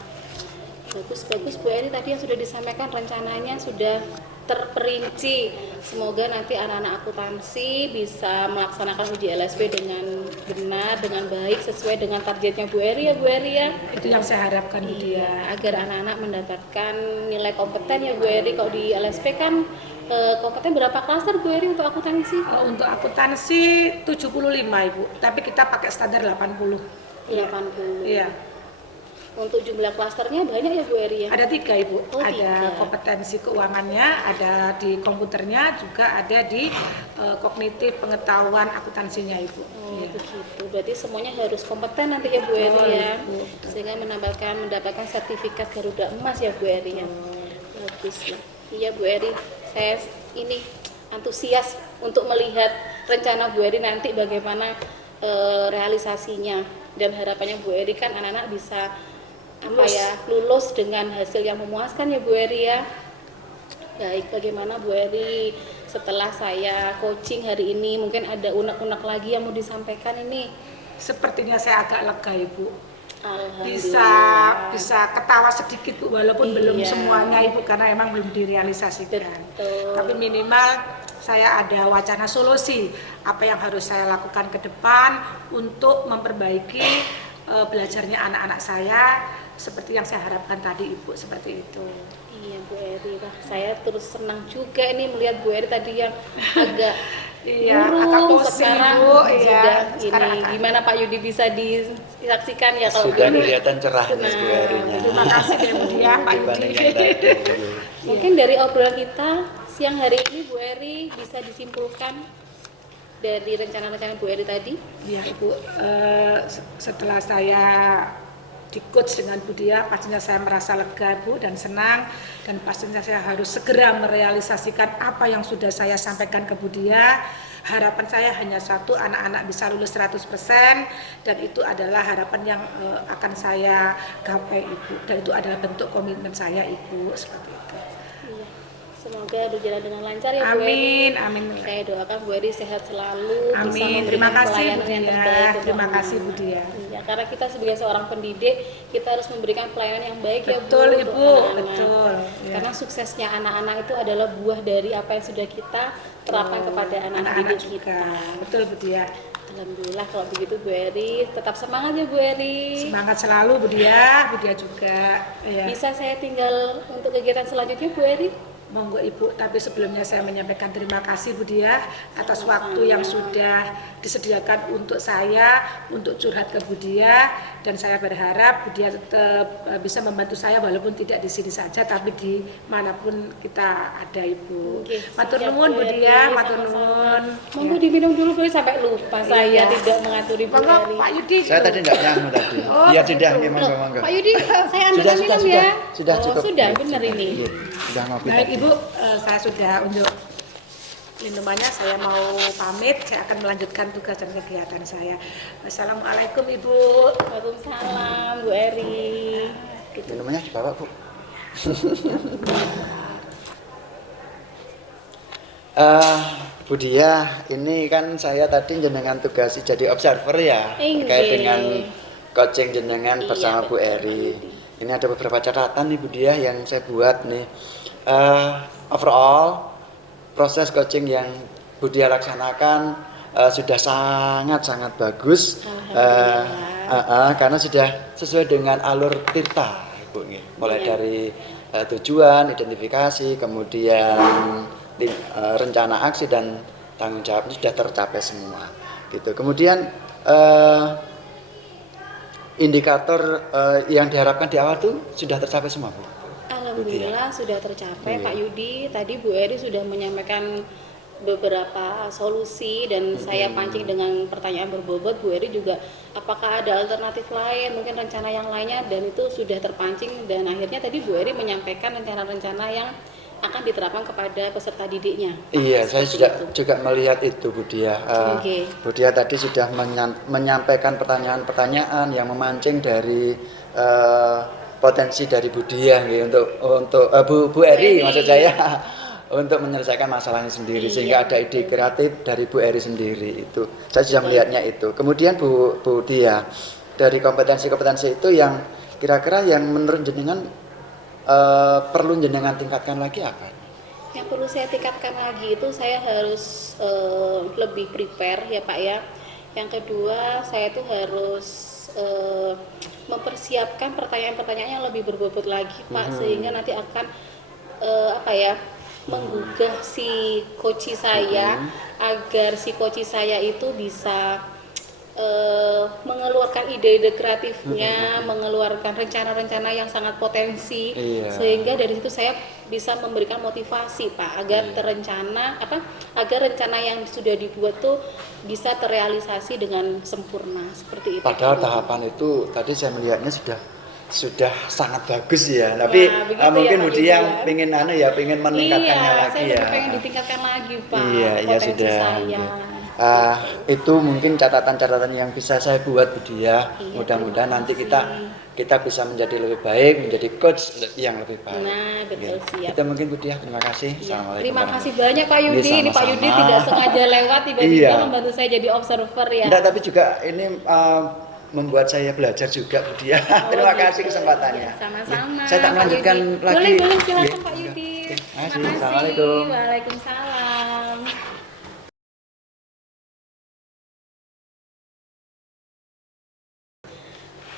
bagus Bu Eri tadi yang sudah disampaikan rencananya sudah terperinci. Semoga nanti anak-anak akuntansi bisa melaksanakan uji LSP dengan benar, dengan baik, sesuai dengan targetnya Bu Eri ya Bu Eri ya. Itu yang saya harapkan, Bu Dia. Iya, agar anak-anak mendapatkan nilai kompeten ya Bu Eri. Kalau di LSP kan kompeten berapa klaster Bu Eri untuk akuntansi? Untuk akuntansi 75 Ibu, tapi kita pakai standar 80. 80. Iya. Untuk jumlah klasternya banyak ya Bu Eri ya? Ada 3 Ibu, Oh, ada 3. kompetensi keuangannya, ada di komputernya, juga ada di kognitif pengetahuan akuntansinya Ibu. Oh, Iya. begitu. Berarti semuanya harus kompeten nanti ya Bu Eri Oh, ya. Ibu. Sehingga mendapatkan sertifikat Garuda Emas ya Bu Eri ya. Bagus lah. Iya Bu Eri, saya ini antusias untuk melihat rencana Bu Eri nanti bagaimana realisasinya, dan harapannya Bu Eri kan anak-anak bisa lulus dengan hasil yang memuaskan ya Bu Eri ya. Baik, bagaimana Bu Eri setelah saya coaching hari ini, mungkin ada unek-unek lagi yang mau disampaikan ini? Sepertinya saya agak lega Ibu. Alhamdulillah. Bisa ketawa sedikit Bu, walaupun belum Iya. semuanya Ibu, karena emang belum direalisasikan. Betul. Tapi minimal saya ada wacana solusi apa yang harus saya lakukan ke depan untuk memperbaiki belajarnya anak-anak saya seperti yang saya harapkan tadi Ibu, seperti itu. Iya Bu Eri, wah saya terus senang juga ini melihat Bu Eri tadi yang agak Iya, agak murung, pusing, sekarang Bu. Iya, sudah sekarang ini agak- gimana Pak Yudi bisa disaksikan ya kalau Sudah dulu. kelihatan cerah nih Nah, Bu Erinya. Terima kasih ya Bu Dia, Pak Dibanding Yudi. yang tadi. Mungkin dari obrolan kita siang hari ini Bu Eri bisa disimpulkan dari rencana-rencana Bu Eri tadi. Iya Ibu, setelah saya di coach dengan Bu Dia, pastinya saya merasa lega Bu dan senang, dan pastinya saya harus segera merealisasikan apa yang sudah saya sampaikan ke Bu Dia. Harapan saya hanya satu, anak-anak bisa lulus 100%, dan itu adalah harapan yang akan saya gapai Ibu, dan itu adalah bentuk komitmen saya Ibu, seperti itu. Iya. Semoga berjalan dengan lancar ya Bu Eri. Amin, amin. Saya doakan Bu Eri sehat selalu, bisa Amin. memberikan Terima kasih Bu pelayanan yang Dia. terbaik untuk Terima kasih Bu anak-anak. Dia. Iya, karena kita sebagai seorang pendidik, kita harus memberikan pelayanan yang baik ya Bu Betul untuk Ibu, anak-anak. betul. Ya. Karena suksesnya anak-anak itu adalah buah dari apa yang sudah kita terapkan kepada anak-anak didik juga. kita. Betul Bu Dia. Alhamdulillah kalau begitu Bu Eri, tetap semangat ya Bu Eri. Semangat selalu Bu Dia juga. Ya. Bisa saya tinggal untuk kegiatan selanjutnya Bu Eri? Monggo Ibu, tapi sebelumnya saya menyampaikan terima kasih Bu Dia atas Sama-sama. waktu yang sudah disediakan untuk saya, untuk curhat ke Bu Dia, dan saya berharap Bu Dia tetap bisa membantu saya walaupun tidak di sini saja, tapi di manapun kita ada Ibu. Oke, Matur siap, nuwun Bu Bu Eri, Dia, matur sama-sama. nuwun. Monggo diminum dulu Bu Eri, sampai lupa saya Iya. tidak mengaturi Bu Monggo Eri. Pak Yudi. Saya tadi enggak nyamuk tadi. Oh, Iya begitu. tidak, Loh, monggo. Pak Yudi, saya antarkan minum ya. Sudah Oh, cukup. sudah, benar Sudah, ini. iya. Sudah ngopi Baik tadi. Ibu, saya sudah untuk minumannya, saya mau pamit, saya akan melanjutkan tugas dan kegiatan saya. Wassalamualaikum Ibu. Waalaikumsalam Bu Eri. Minumannya dibawa Bu. Bu Dia, ini kan saya tadi jenengan tugasi jadi observer ya, Inggih. terkait dengan coaching jenengan Iya, bersama Bu betul, Eri. Pak Yudi. Ini ada beberapa catatan nih Bu Dia yang saya buat nih. Overall proses coaching yang Bu Dia laksanakan sudah sangat bagus. Karena sudah sesuai dengan alur Tirta, Bu. Mulai Iya. dari tujuan, identifikasi, kemudian rencana aksi dan tanggung jawabnya sudah tercapai semua gitu. Kemudian indikator yang diharapkan di awal tuh sudah tercapai semua, Bu? Alhamdulillah sudah tercapai, Iya. Pak Yudi. Tadi Bu Eri sudah menyampaikan beberapa solusi dan saya pancing dengan pertanyaan berbobot. Bu Eri juga apakah ada alternatif lain, mungkin rencana yang lainnya, dan itu sudah terpancing, dan akhirnya tadi Bu Eri menyampaikan rencana-rencana yang akan diterapkan kepada peserta didiknya. Iya, saya Seperti juga melihat itu, Bu Dia. Oke. Bu Dia tadi sudah menyampaikan pertanyaan-pertanyaan yang memancing dari potensi dari Bu Dia, gitu, untuk Bu Eri maksud saya, untuk menyelesaikan masalahnya sendiri, sehingga ada ide kreatif dari Bu Eri sendiri. Itu saya sudah melihatnya itu. Kemudian Bu Dia, dari kompetensi-kompetensi itu yang kira-kira yang menurut jenengan perlu jenengan tingkatkan lagi apa? Yang perlu saya tingkatkan lagi itu saya harus lebih prepare ya Pak ya. Yang kedua saya tuh harus mempersiapkan pertanyaan-pertanyaan yang lebih berbobot lagi Pak, sehingga nanti akan menggugah si coach saya agar si coach saya itu bisa mengeluarkan ide-ide kreatifnya, mengeluarkan rencana-rencana yang sangat potensi, sehingga dari situ saya bisa memberikan motivasi Pak agar agar rencana yang sudah dibuat tuh bisa terrealisasi dengan sempurna seperti itu. Padahal tahapan itu tadi saya melihatnya sudah sangat bagus ya, tapi mungkin Bu Dia pengen pengen meningkatkannya lagi saya ya. pengen ditingkatkan lagi Pak. Iya, ya sudah. Saya. Itu mungkin catatan-catatan yang bisa saya buat, Bu Dia. Mudah-mudahan nanti kita bisa menjadi lebih baik, menjadi coach yang lebih baik. Nah, betul, siap. Kita mungkin Bu Dia, terima kasih. Assalamualaikum. Terima kasih banyak Pak Yudi. Ini Pak Yudi tidak sengaja lewat tiba-tiba membantu saya jadi observer ya. Enggak, tapi juga ini membuat saya belajar juga, Bu Dia. Terima kasih kesempatannya. Sama-sama. Saya tak melanjutkan lagi. Boleh silakan Pak Yudi. Terima kasih. Assalamualaikum. Waalaikumsalam.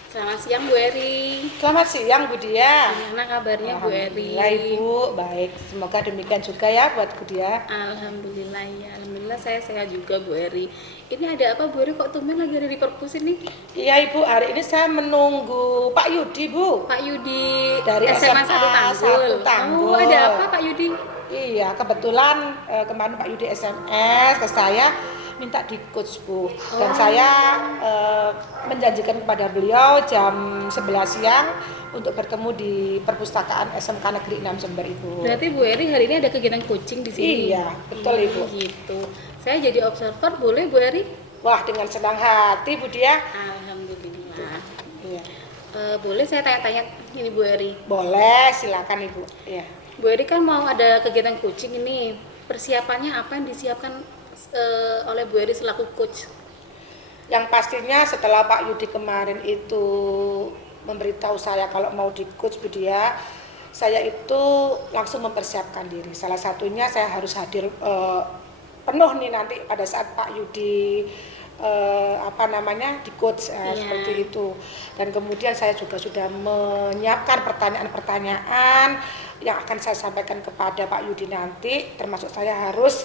Selamat siang Bu Eri. Selamat siang Bu Dia. Gimana kabarnya Bu Eri? Alhamdulillah Ibu, baik. Semoga demikian juga ya buat Bu Dia. Alhamdulillah ya, alhamdulillah saya sehat juga Bu Eri. Ini ada apa Bu Eri, kok tumben lagi ada di perpus ini? Iya Ibu, hari ini saya menunggu Pak Yudi Bu. Pak Yudi Dari SMA 1 Tanggul. Oh, ada apa Pak Yudi? Iya, kebetulan kemarin Pak Yudi SMS ke saya minta di coach Bu, dan saya menjanjikan kepada beliau jam 11 siang untuk bertemu di perpustakaan SMK Negeri 6 Jember Ibu. Berarti Bu Eri hari ini ada kegiatan coaching di sini? Iya, betul Ibu. Gitu. Saya jadi observer boleh Bu Eri? Wah, dengan senang hati Bu Dia. Alhamdulillah. Iya. Boleh saya tanya-tanya ini Bu Eri? Boleh, silakan Ibu. Iya. Bu Eri kan mau ada kegiatan coaching ini. Persiapannya apa yang disiapkan oleh Bu Eri selaku coach? Yang pastinya setelah Pak Yudi kemarin itu memberitahu saya kalau mau di coach Bu Dia, saya itu langsung mempersiapkan diri. Salah satunya saya harus hadir penuh nih nanti pada saat Pak Yudi di coach seperti itu. Dan kemudian saya juga sudah menyiapkan pertanyaan-pertanyaan yang akan saya sampaikan kepada Pak Yudi nanti, termasuk saya harus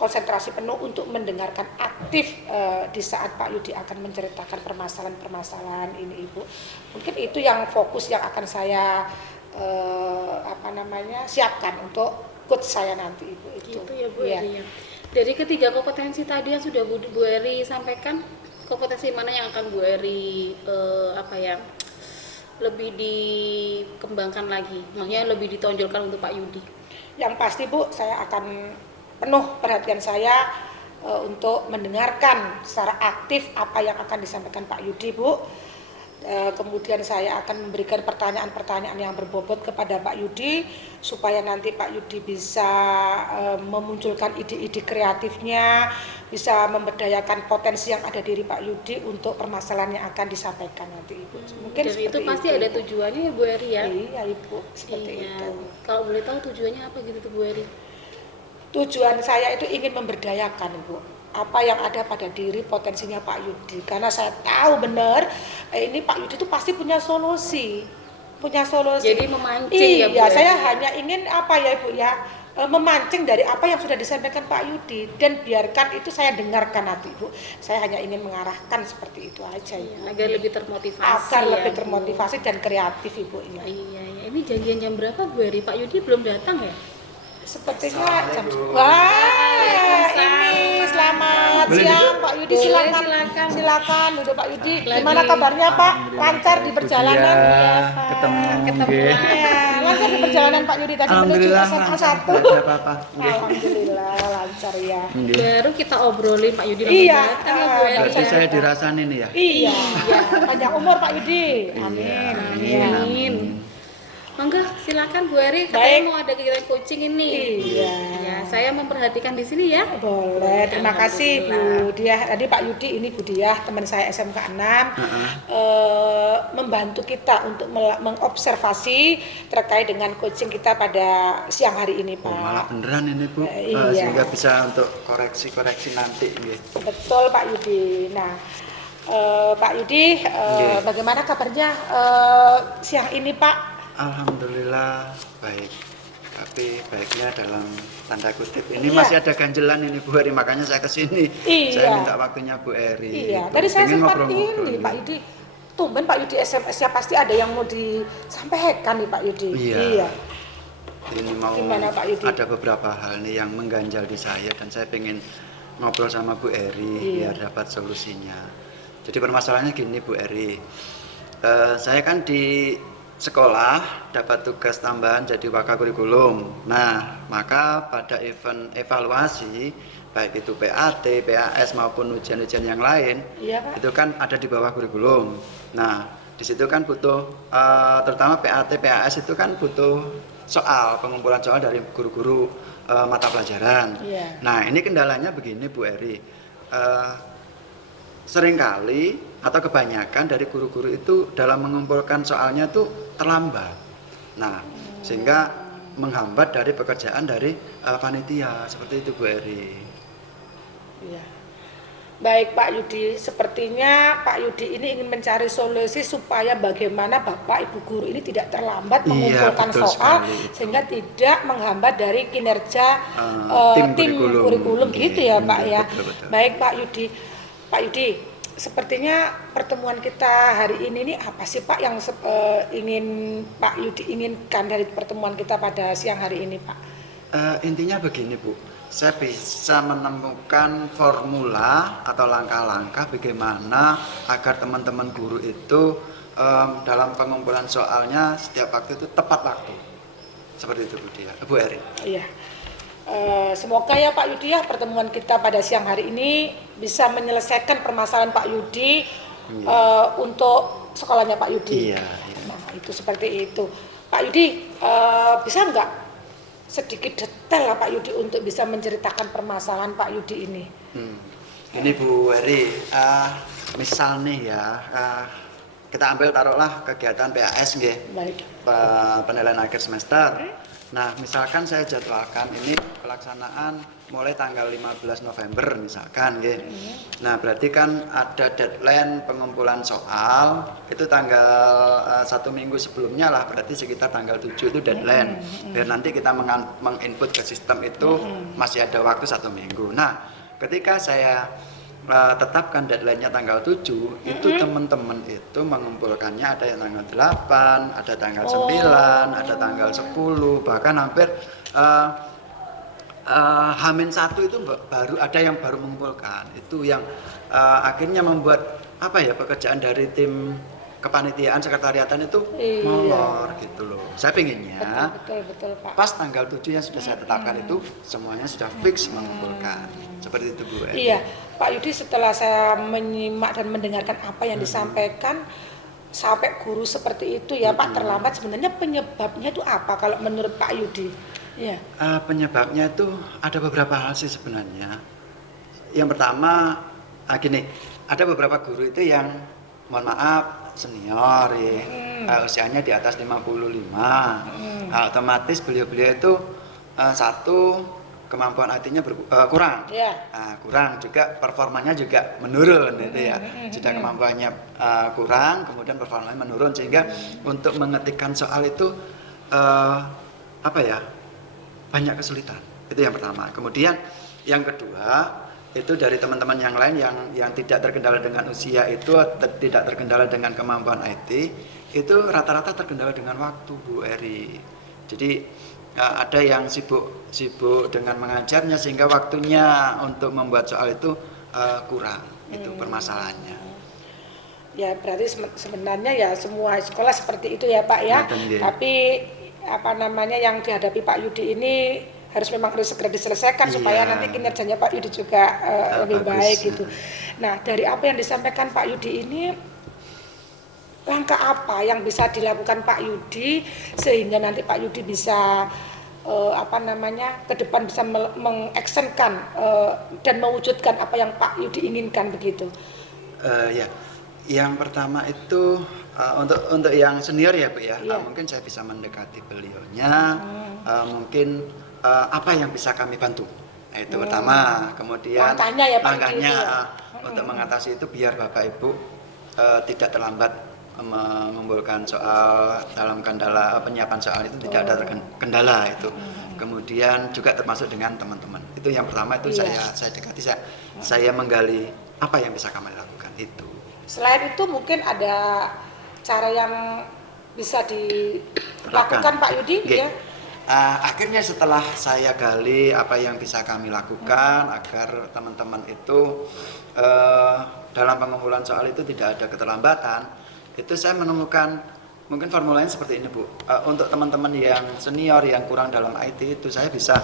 konsentrasi penuh untuk mendengarkan aktif di saat Pak Yudi akan menceritakan permasalahan-permasalahan ini Ibu. Mungkin itu yang fokus yang akan saya siapkan untuk coach saya nanti Ibu itu. Gitu ya Bu Eri. Dari ketiga kompetensi tadi yang sudah Bu Eri sampaikan, kompetensi mana yang akan Bu Eri lebih dikembangkan lagi, maksudnya lebih ditonjolkan untuk Pak Yudi? Yang pasti Bu, saya akan penuh perhatian saya untuk mendengarkan secara aktif apa yang akan disampaikan Pak Yudi Bu. Kemudian saya akan memberikan pertanyaan-pertanyaan yang berbobot kepada Pak Yudi supaya nanti Pak Yudi bisa memunculkan ide-ide kreatifnya, bisa memberdayakan potensi yang ada diri Pak Yudi untuk permasalahan yang akan disampaikan nanti Ibu. Mungkin dan itu pasti ada tujuannya ya Bu Eri ya? Iya Ibu, seperti itu. Kalau boleh tahu tujuannya apa gitu tuh Bu Eri? Tujuan saya itu ingin memberdayakan Ibu apa yang ada pada diri potensinya Pak Yudi, karena saya tahu benar ini Pak Yudi itu pasti punya solusi. Jadi memancing ya Bu. Iya, saya ya? hanya ingin Ibu ya, memancing dari apa yang sudah disampaikan Pak Yudi, dan biarkan itu saya dengarkan nanti Bu. Saya hanya ingin mengarahkan seperti itu aja Ibu. Agar lebih termotivasi. Agar ya, lebih Bu. termotivasi dan kreatif Ibu. Iya. Iya, iya. Ini janjian jam berapa Bu Eri? Pak Yudi belum datang ya? Sepertinya jam. Assalamualaikum. Wah, ini selamat Boleh siang duduk? Pak Yudi, Boleh, silakan. silakan. Silakan duduk Pak Yudi. Lagi. Gimana kabarnya Pak? Lancar di perjalanan? Iya, Pak. ketemu. Ketemu Nggih. lagi. Iya, lancar di perjalanan Pak Yudi tadi menuju Alhamdulillah SMA lancar, 1. nggak ada apa-apa. Nggih. Alhamdulillah lancar ya. Nggih. Baru kita obrolin Pak Yudi Iya, langsung datang ya Bu Eri. Berarti Iya. saya dirasain ini ya. Iya, panjang umur Pak Yudi. Amin. Iya, Iya. Amin. Monggo silakan Bu Eri, katanya Baik. mau ada kegiatan coaching ini. Iya. Ya, saya memperhatikan di sini ya. Boleh, terima kasih Bu Diah. Tadi Pak Yudi, ini Bu Diah, teman saya SMK 6, membantu kita untuk mengobservasi terkait dengan coaching kita pada siang hari ini Pak. Oh, malah beneran ini Bu. Iya. Sehingga bisa untuk koreksi-koreksi nanti nggih. Betul Pak Yudi. Nah, Pak Yudi, Nggih. bagaimana kabarnya siang ini Pak? Alhamdulillah baik. Tapi baiknya dalam tanda kutip. Ini Iya. masih ada ganjelan ini Bu Eri, makanya saya kesini. Iya. Saya minta waktunya Bu Eri. Iya, Bu. tadi saya Pengen sempat ngobrol-ngobrol ini Pak Yudi. Tumben Pak Yudi SMS-nya pasti ada yang mau disampaikan nih Pak Yudi. Iya. Ini mau Gimana, Pak Yudi? ada beberapa hal nih yang mengganjal di saya dan saya pengen ngobrol sama Bu Eri Iya. biar dapat solusinya. Jadi permasalahannya gini Bu Eri, saya kan di sekolah dapat tugas tambahan jadi wakakurikulum. Nah, maka pada event evaluasi baik itu PAT, PAS maupun ujian-ujian yang lain, Iya Pak. itu kan ada di bawah kurikulum. Nah, di situ kan butuh terutama PAT, PAS itu kan butuh soal, pengumpulan soal dari guru-guru mata pelajaran. Iya. Nah, ini kendalanya begini Bu Eri. Seringkali atau kebanyakan dari guru-guru itu dalam mengumpulkan soalnya tuh terlambat. Nah, sehingga menghambat dari pekerjaan dari panitia seperti itu Bu Eri. Iya. Baik Pak Yudi, sepertinya Pak Yudi ini ingin mencari solusi supaya bagaimana Bapak Ibu guru ini tidak terlambat Iya, mengumpulkan betul soal sekali. sehingga tidak menghambat dari kinerja Tim tim kurikulum. kurikulum gitu ya Iya, Pak ya. betul. Baik Pak Yudi. Pak Yudi, sepertinya pertemuan kita hari ini nih apa sih Pak yang ingin Pak Yudi inginkan dari pertemuan kita pada siang hari ini Pak? Intinya begini Bu, saya bisa menemukan formula atau langkah-langkah bagaimana agar teman-teman guru itu dalam pengumpulan soalnya setiap waktu itu tepat waktu. Seperti itu Bu Eri. Iya. Semoga ya Pak Yudi ya pertemuan kita pada siang hari ini bisa menyelesaikan permasalahan Pak Yudi untuk sekolahnya Pak Yudi. Iya. Nah itu seperti itu. Pak Yudi bisa nggak sedikit detail lah Pak Yudi untuk bisa menceritakan permasalahan Pak Yudi ini? Ini Bu Eri, misal nih ya, kita ambil taruhlah kegiatan PAS nggih. Baik. Penilaian akhir semester. Nah, misalkan saya jadwalkan ini pelaksanaan mulai tanggal 15 November misalkan nggih. Nah, berarti kan ada deadline pengumpulan soal itu tanggal 1 minggu sebelumnya lah, berarti sekitar tanggal 7 itu deadline. Biar nanti kita menginput ke sistem itu masih ada waktu 1 minggu. Nah, ketika saya tetapkan deadline-nya tanggal 7, itu teman-teman itu mengumpulkannya ada yang tanggal 8, ada tanggal 9, ada tanggal 10, bahkan hampir H-1 itu baru ada yang baru mengumpulkan. Itu yang akhirnya membuat apa ya, pekerjaan dari tim kepanitiaan sekretariatan itu molor gitu loh. Saya pinginnya Betul Pak. pas tanggal 7 yang sudah saya tetapkan itu semuanya sudah fix mengumpulkan. Seperti itu Bu Eri. Iya, Pak Yudi, setelah saya menyimak dan mendengarkan apa yang disampaikan sampai guru seperti itu ya Pak terlambat, sebenarnya penyebabnya itu apa kalau menurut Pak Yudi? Iya. Penyebabnya itu ada beberapa hal sih sebenarnya. Yang pertama, gini, ada beberapa guru itu yang mohon maaf senior ya, usianya di atas 55. Otomatis beliau-beliau itu satu, kemampuan IT-nya kurang. Ya. Kurang juga, performanya juga menurun gitu ya. Sudah kemampuannya kurang, kemudian performanya menurun sehingga untuk mengetikkan soal itu apa ya? banyak kesulitan. Itu yang pertama. Kemudian yang kedua, itu dari teman-teman yang lain yang tidak terkendala dengan usia itu, tidak terkendala dengan kemampuan IT, itu rata-rata terkendala dengan waktu, Bu Eri. Jadi ada yang sibuk dengan mengajarnya sehingga waktunya untuk membuat soal itu kurang. Itu permasalahannya. Ya berarti sebenarnya ya semua sekolah seperti itu ya Pak ya. Tapi apa namanya yang dihadapi Pak Yudi ini harus segera diselesaikan supaya nanti kinerjanya Pak Yudi juga lebih baik gitu. Nah dari apa yang disampaikan Pak Yudi ini, langkah apa yang bisa dilakukan Pak Yudi sehingga nanti Pak Yudi bisa ke depan bisa mengaksenkan dan mewujudkan apa yang Pak Yudi inginkan begitu? Ya, yang pertama itu untuk yang senior ya Bu ya, mungkin saya bisa mendekati beliaunya, mungkin apa yang bisa kami bantu. Nah, itu pertama. Kemudian langkahnya untuk mengatasi itu biar Bapak Ibu tidak terlambat mengumpulkan soal dalam kendala penyiapan soal itu tidak ada kendala itu. Kemudian juga termasuk dengan teman-teman. Itu yang pertama itu saya dekati, saya menggali apa yang bisa kami lakukan itu. Selain itu mungkin ada cara yang bisa dilakukan Pak Yudi ya? Akhirnya setelah saya gali apa yang bisa kami lakukan agar teman-teman itu dalam pengumpulan soal itu tidak ada keterlambatan, itu saya menemukan mungkin formulanya seperti ini Bu. Untuk teman-teman yang senior yang kurang dalam IT itu saya bisa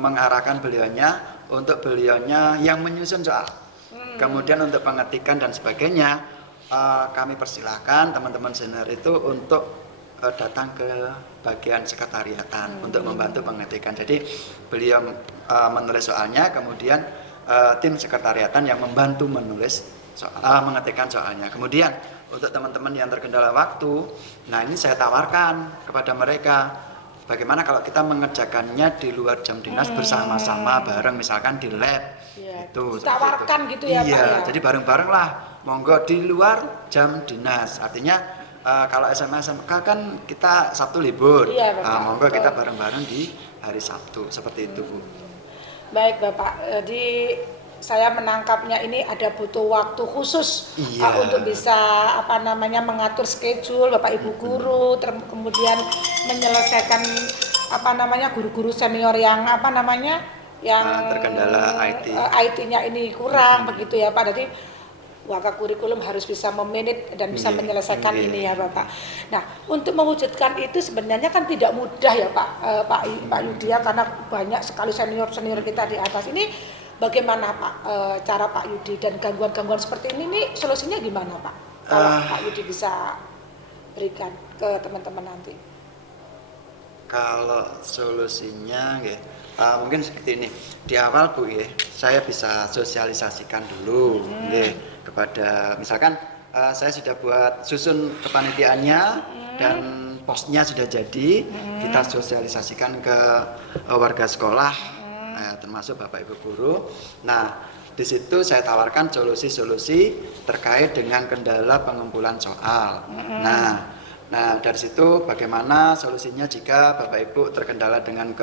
mengarahkan beliaunya untuk beliaunya yang menyusun soal. Kemudian untuk pengetikan dan sebagainya kami persilahkan teman-teman senior itu untuk datang ke bagian sekretariatan untuk membantu pengetikan. Jadi beliau menulis soalnya, kemudian tim sekretariatan yang membantu menulis mengetikan soalnya. Kemudian untuk teman-teman yang terkendala waktu, nah ini saya tawarkan kepada mereka, bagaimana kalau kita mengerjakannya di luar jam dinas bersama-sama bareng, misalkan di lab. Itu tawarkan gitu ya Pak ya. Jadi bareng-bareng lah, monggo di luar jam dinas. Artinya kalau SMA SMK kan kita Sabtu libur, monggo kita bareng-bareng di hari Sabtu, seperti itu Bu. Baik Bapak, jadi saya menangkapnya ini ada butuh waktu khusus untuk bisa mengatur schedule Bapak Ibu guru, kemudian menyelesaikan guru-guru senior yang terkendala IT-nya ini kurang begitu ya Pak. Jadi Waka kurikulum harus bisa memanage dan bisa menyelesaikan ini ya Bapak. Nah, untuk mewujudkan itu sebenarnya kan tidak mudah ya Pak Yudi ya, karena banyak sekali senior kita di atas ini. Bagaimana Pak cara Pak Yudi dan gangguan-gangguan seperti ini nih solusinya gimana Pak? Kalau Pak Yudi bisa berikan ke teman-teman nanti. Kalau solusinya mungkin seperti ini. Di awal Bu saya bisa sosialisasikan dulu kepada, misalkan saya sudah buat susun kepanitiaannya dan posnya sudah jadi, kita sosialisasikan ke warga sekolah, termasuk Bapak Ibu guru. Nah, di situ saya tawarkan solusi-solusi terkait dengan kendala pengumpulan soal. Nah, dari situ bagaimana solusinya jika Bapak Ibu terkendala dengan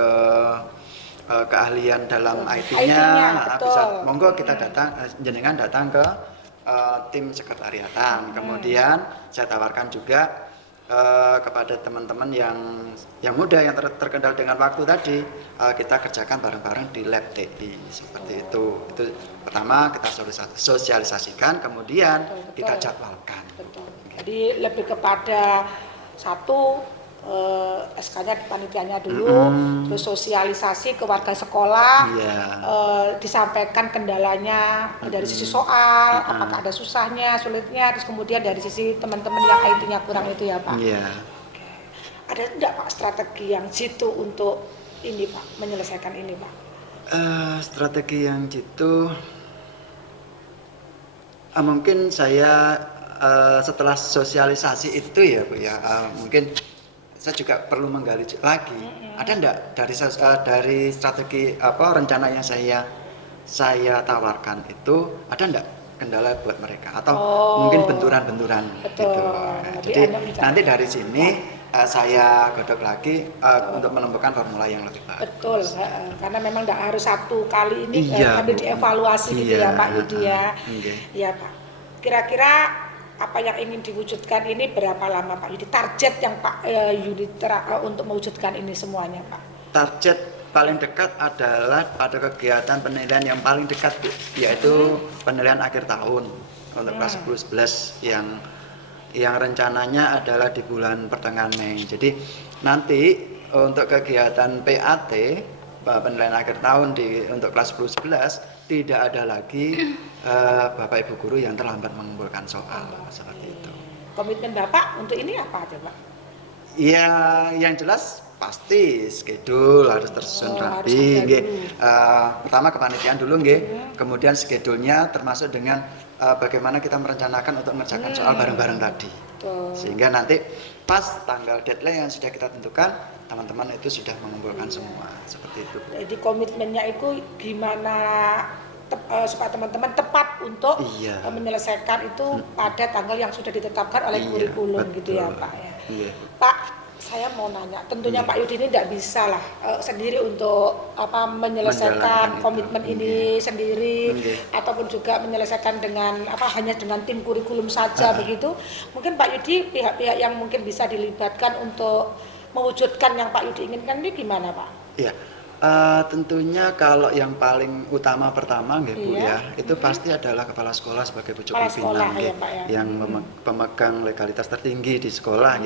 keahlian dalam IT-nya, bisa monggo kita jenengan datang ke tim sekretariatan. Kemudian saya tawarkan juga kepada teman-teman yang muda yang terkendala dengan waktu tadi, kita kerjakan bareng-bareng di lab TI seperti itu. Itu pertama kita sosialisasikan, kemudian kita jadwalkan. Jadi lebih kepada satu SK-nya panitianya dulu, terus sosialisasi ke warga sekolah, disampaikan kendalanya dari sisi soal, apakah ada susahnya, sulitnya, terus kemudian dari sisi teman-teman yang IT-nya kurang itu ya Pak. Ada tidak Pak strategi yang jitu untuk ini Pak, menyelesaikan ini Pak? Strategi yang jitu mungkin saya setelah sosialisasi itu ya Bu ya, mungkin saya juga perlu menggali lagi. Ada enggak dari strategi rencana yang saya tawarkan itu, ada enggak kendala buat mereka atau mungkin benturan-benturan gitu. Nah, jadi nanti dari sini saya godok lagi untuk menemukan formula yang lebih baik. Betul, karena memang nggak harus satu kali ini Iya, sambil dievaluasi gitu iya, ya Pak Yudi ya. okay. Iya Pak. Kira-kira apa yang ingin diwujudkan ini berapa lama Pak Yudi? Target yang Pak Yudi untuk mewujudkan ini semuanya Pak? Target paling dekat adalah pada kegiatan penilaian yang paling dekat Bu, yaitu penilaian akhir tahun untuk kelas 10 11 yang rencananya adalah di bulan pertengahan Mei. Jadi nanti untuk kegiatan PAT penilaian akhir tahun untuk kelas 10 11 tidak ada lagi Bapak Ibu guru yang terlambat mengumpulkan soal seperti itu. Komitmen Bapak untuk ini apa aja Pak? Ya, yang jelas pasti schedule harus tersusun rapi, nggih. Pertama kepanitiaan dulu, nggih. Kemudian schedule-nya termasuk dengan bagaimana kita merencanakan untuk mengerjakan soal bareng-bareng tadi. Sehingga nanti pas tanggal deadline yang sudah kita tentukan, teman-teman itu sudah mengumpulkan semua seperti itu. Jadi komitmennya itu gimana supaya teman-teman tepat untuk menyelesaikan itu pada tanggal yang sudah ditetapkan oleh kurikulum gitu ya Pak ya. Pak, saya mau nanya, tentunya Pak Yudi ini tidak bisa lah sendiri untuk menyelesaikan komitmen ini sendiri ataupun juga menyelesaikan dengan hanya dengan tim kurikulum saja begitu. Mungkin Pak Yudi pihak-pihak yang mungkin bisa dilibatkan untuk mewujudkan yang Pak Yudi inginkan ini gimana Pak? Iya. Tentunya kalau yang paling utama pertama Bu ya, itu pasti adalah kepala sekolah sebagai pucuk pimpinan yang pemegang legalitas tertinggi di sekolah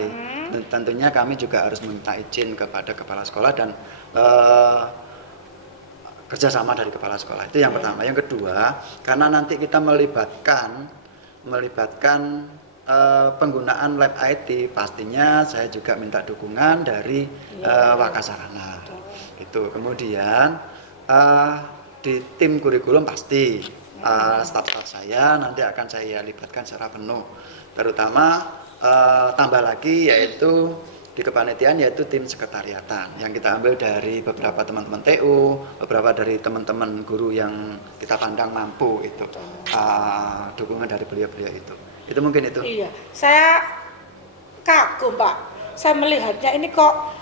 Dan tentunya kami juga harus meminta izin kepada kepala sekolah dan kerjasama dari kepala sekolah. Itu yang pertama. Yang kedua, karena nanti kita melibatkan penggunaan lab IT, pastinya saya juga minta dukungan dari Wakasarana. Itu kemudian di tim kurikulum pasti staf-staf saya nanti akan saya libatkan secara penuh, terutama tambah lagi yaitu di kepanitiaan yaitu tim sekretariatan yang kita ambil dari beberapa teman-teman TU, beberapa dari teman-teman guru yang kita pandang mampu itu dukungan dari beliau-beliau itu mungkin itu. Iya, saya kagum Pak, saya melihatnya ini kok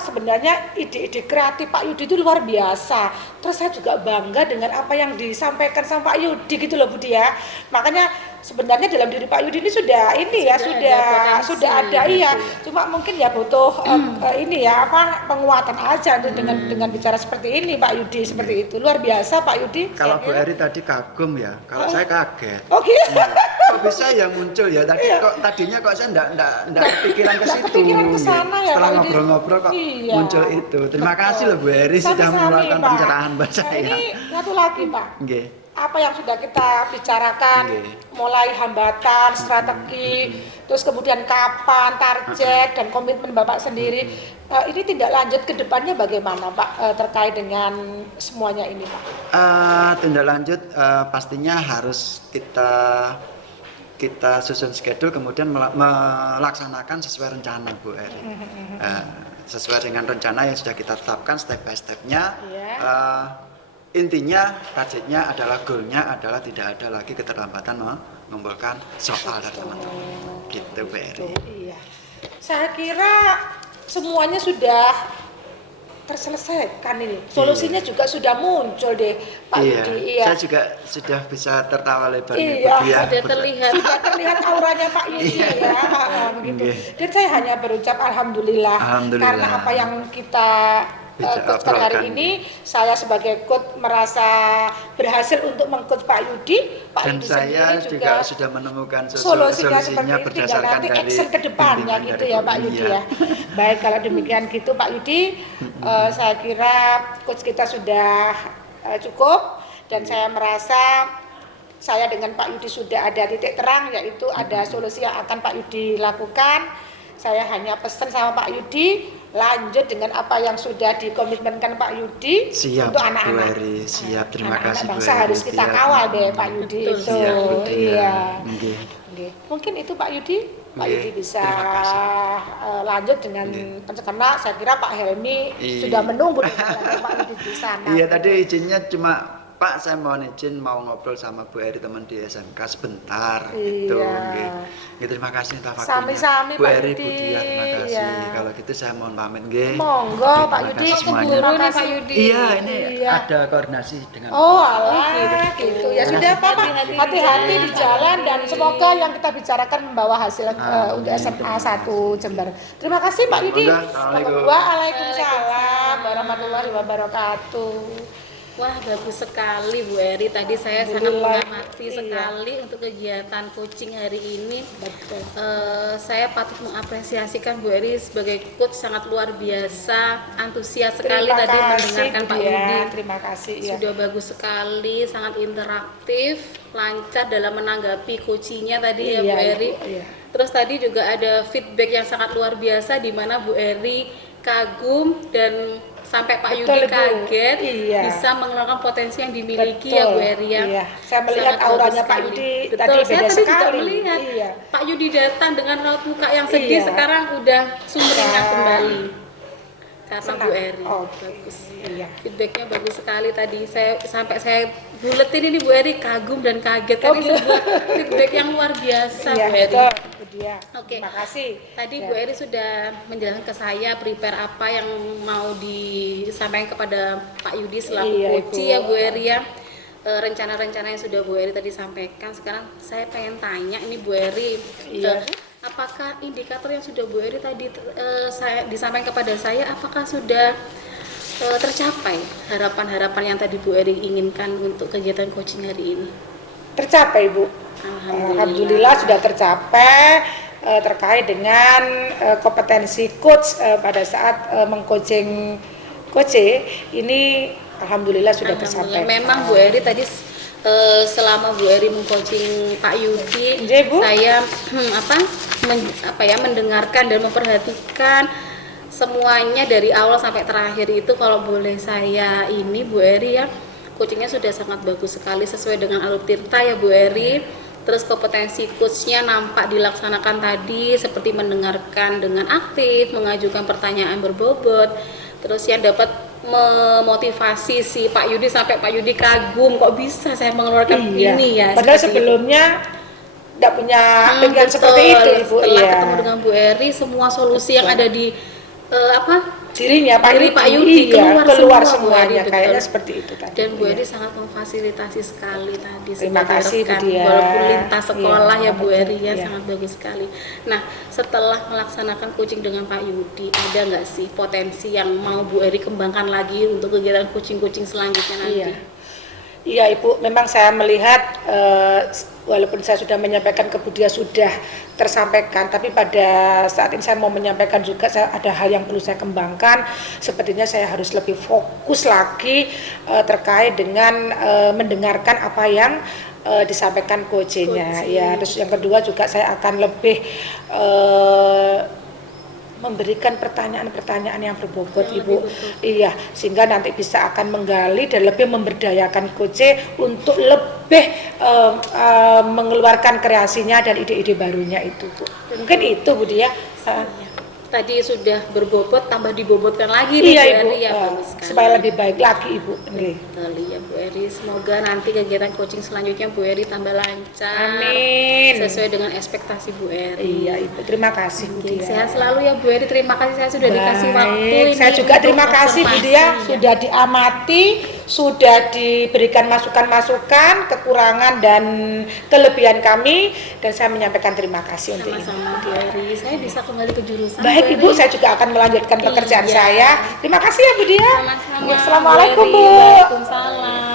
sebenarnya ide-ide kreatif Pak Yudi itu luar biasa. Terus saya juga bangga dengan apa yang disampaikan sama Pak Yudi gitu loh Budi ya. Makanya sebenarnya dalam diri Pak Yudi ini sudah ada Cuma mungkin ya butuh penguatan aja dengan bicara seperti ini Pak Yudi seperti itu. Luar biasa Pak Yudi. Kalau Bu Eri tadi kagum ya, kalau saya kaget. Oke. Kok bisa yang muncul ya tadinya kok saya enggak kepikiran ke situ. Ya, setelah ngobrol-ngobrol kok muncul itu. Terima kasih loh Bu Eri sudah mengeluarkan pencerahan buat saya. Ini satu lagi Pak. Nggih. Apa yang sudah kita bicarakan, mulai hambatan, strategi, terus kemudian kapan, target dan komitmen Bapak sendiri, ini tindak lanjut ke depannya bagaimana Pak terkait dengan semuanya ini Pak? Tindak lanjut pastinya harus kita susun schedule kemudian melaksanakan sesuai rencana Bu Eri. Sesuai dengan rencana yang sudah kita tetapkan step by step-nya. Intinya targetnya adalah goalnya adalah tidak ada lagi keterlambatan mengumpulkan soal dari teman-teman gitu Bu Eri. Iya. Saya kira semuanya sudah terselesaikan ini. Solusinya juga sudah muncul deh Pak Yudi. Saya juga sudah bisa tertawa lebar sudah terlihat auranya Pak Yudi ya. Begitu. Dan saya hanya berucap alhamdulillah. Karena apa yang kita coach hari ini, saya sebagai coach merasa berhasil untuk meng-coach Pak Yudi. Dan saya juga sudah menemukan solusinya berdasarkan nanti dari action ke depannya gitu ya Pak Yudi ya. Baik, kalau demikian gitu Pak Yudi, saya kira coach kita sudah cukup dan saya merasa saya dengan Pak Yudi sudah ada titik terang, yaitu ada solusi yang akan Pak Yudi lakukan. Saya hanya pesan sama Pak Yudi, lanjut dengan apa yang sudah dikomitmenkan Pak Yudi untuk anak-anak. Siap, terima kasih Bu Eri. Bangsa harus kita kawal deh Pak Yudi itu. Iya. Mungkin itu Pak Yudi. Pak Yudi bisa lanjut dengan karena saya kira Pak Helmi sudah menunggu Pak Yudi di sana. Iya, tadi izinnya cuma Pak, saya mohon izin mau ngobrol sama Bu Eri teman di SMK sebentar gitu. Nggih. Nggih, terima kasih atas waktunya. Sami-sami, Bu Pak Eri, Yudi. Bu Diah, terima kasih. Iya. Kalau gitu saya mohon pamit nggih. Monggo Pak Yudi, kasih semuanya. terima Nih, Pak kasih. Yudi. Iya, ini Iya. ada koordinasi dengan Oh alah gitu ya sudah Pak, hati-hati di jalan dan semoga yang kita bicarakan membawa hasil untuk SMA 1 Jember. Terima kasih Pak Yudi. Assalamualaikum. Waalaikumsalam warahmatullahi wabarakatuh. Wah, bagus sekali Bu Eri. Tadi saya sangat Alhamdulillah. mengamati Iya. sekali untuk kegiatan coaching hari ini. Betul. Saya patut mengapresiasikan Bu Eri sebagai coach sangat luar biasa, antusias sekali Terima tadi kasih, mendengarkan Pak Bu Diah. Yudi. Terima kasih ya. Sudah bagus sekali, sangat interaktif, lancar dalam menanggapi coachingnya tadi ya Bu Iya, Eri. Ibu, iya. Terus tadi juga ada feedback yang sangat luar biasa di mana Bu Eri kagum dan sampai Pak Betul, Yudi Ibu. kaget Iya. bisa mengeluarkan potensi yang dimiliki Betul. ya Bu Eri ya. Iya. Saya melihat Sangat auranya bagus Pak sekali. Yudi Betul, tadi saya beda tadi juga sekali. melihat Iya. Pak Yudi datang dengan raut muka yang sedih, Iya. sekarang udah sumringah Nah. kembali. Karena Senang. Bu Eri. Oh, Bagus. Iya. Feedbacknya bagus sekali tadi. Saya buletin ini Bu Eri kagum dan kaget. Tadi gitu. sebuah feedback yang luar biasa Iya, Bu Eri. betul, Bu Diah. Oke. Terima kasih. Tadi Ya. Bu Eri sudah menjelaskan ke saya prepare apa yang mau disampaikan kepada Pak Yudi selaku Iya, coach Ibu. ya Bu Eri ya. Rencana-rencana yang sudah Bu Eri tadi sampaikan. Sekarang saya pengen tanya ini Bu Eri, Iya. apakah indikator yang sudah Bu Eri tadi saya disampaikan kepada saya, apakah sudah tercapai harapan-harapan yang tadi Bu Eri inginkan untuk kegiatan coaching hari ini? Tercapai Bu. Alhamdulillah sudah tercapai terkait dengan kompetensi coach pada saat mengcoaching coach ini alhamdulillah sudah Alhamdulillah. tercapai. Memang Bu Eri tadi selama Bu Eri mengcoaching Pak Yudi, Iya, Bu. saya mendengarkan dan memperhatikan semuanya dari awal sampai terakhir itu. Kalau boleh saya ini Bu Eri ya, coachingnya sudah sangat bagus sekali sesuai dengan alur tirta ya Bu Eri. Terus kompetensi coachnya nampak dilaksanakan tadi seperti mendengarkan dengan aktif, mengajukan pertanyaan berbobot. Terus yang dapat memotivasi si Pak Yudi sampai Pak Yudi kagum, kok bisa saya mengeluarkan ini ya. Padahal seperti itu. sebelumnya tidak punya pikiran Betul. seperti itu Ibu. Setelah Iya. ketemu dengan Bu Eri, semua solusi yang ada di Dirinya Pak diri Yudi, Pak Yudi iya, semua, keluar Bu semuanya Eri, kayaknya betul. seperti itu tadi. Dan Bu Iya. Eri sangat memfasilitasi sekali tadi Terima sebagai kasih, Bu rekan, Diah. walaupun lintas sekolah Iya, ya Bu betul, Eri ya, iya. sangat bagus sekali. Nah, setelah melaksanakan coaching dengan Pak Yudi, ada nggak sih potensi yang mau Bu Eri kembangkan lagi untuk kegiatan coaching selanjutnya nanti? Iya. Iya Ibu, memang saya melihat walaupun saya sudah menyampaikan ke Bu Diah sudah tersampaikan, tapi pada saat ini saya mau menyampaikan juga ada hal yang perlu saya kembangkan. Sepertinya saya harus lebih fokus lagi terkait dengan mendengarkan apa yang disampaikan coachnya. Ya, terus yang kedua juga saya akan lebih memberikan pertanyaan-pertanyaan yang berbobot Ibu. Iya, sehingga nanti bisa akan menggali dan lebih memberdayakan coach untuk lebih mengeluarkan kreasinya dan ide-ide barunya itu Bu. Mungkin itu Bu Diah. Tadi sudah berbobot, tambah dibobotkan lagi nih Iya Bu Ibu, Eri ya, bagus sekali. supaya lebih baik lagi Ibu. Nggih. Betul ya Bu Eri, semoga nanti kegiatan coaching selanjutnya Bu Eri tambah lancar. Amin. Sesuai dengan ekspektasi Bu Eri. Iya Ibu, terima kasih Bu Oke, Diah. sehat selalu ya Bu Eri, terima kasih saya sudah dikasih waktu ini. Saya juga untuk terima kasih Bu observasi. Diah sudah diamati, sudah diberikan masukan-masukan, kekurangan dan kelebihan kami, dan saya menyampaikan terima kasih untuk ini. Sama-sama Bu Eri, saya bisa kembali ke jurusan Baik Bu Ibu, Eri. saya juga akan melanjutkan pekerjaan Iya. saya. Terima kasih ya Bu Diah. Sama-sama Assalamualaikum Bu Eri. Bu. Waalaikumsalam.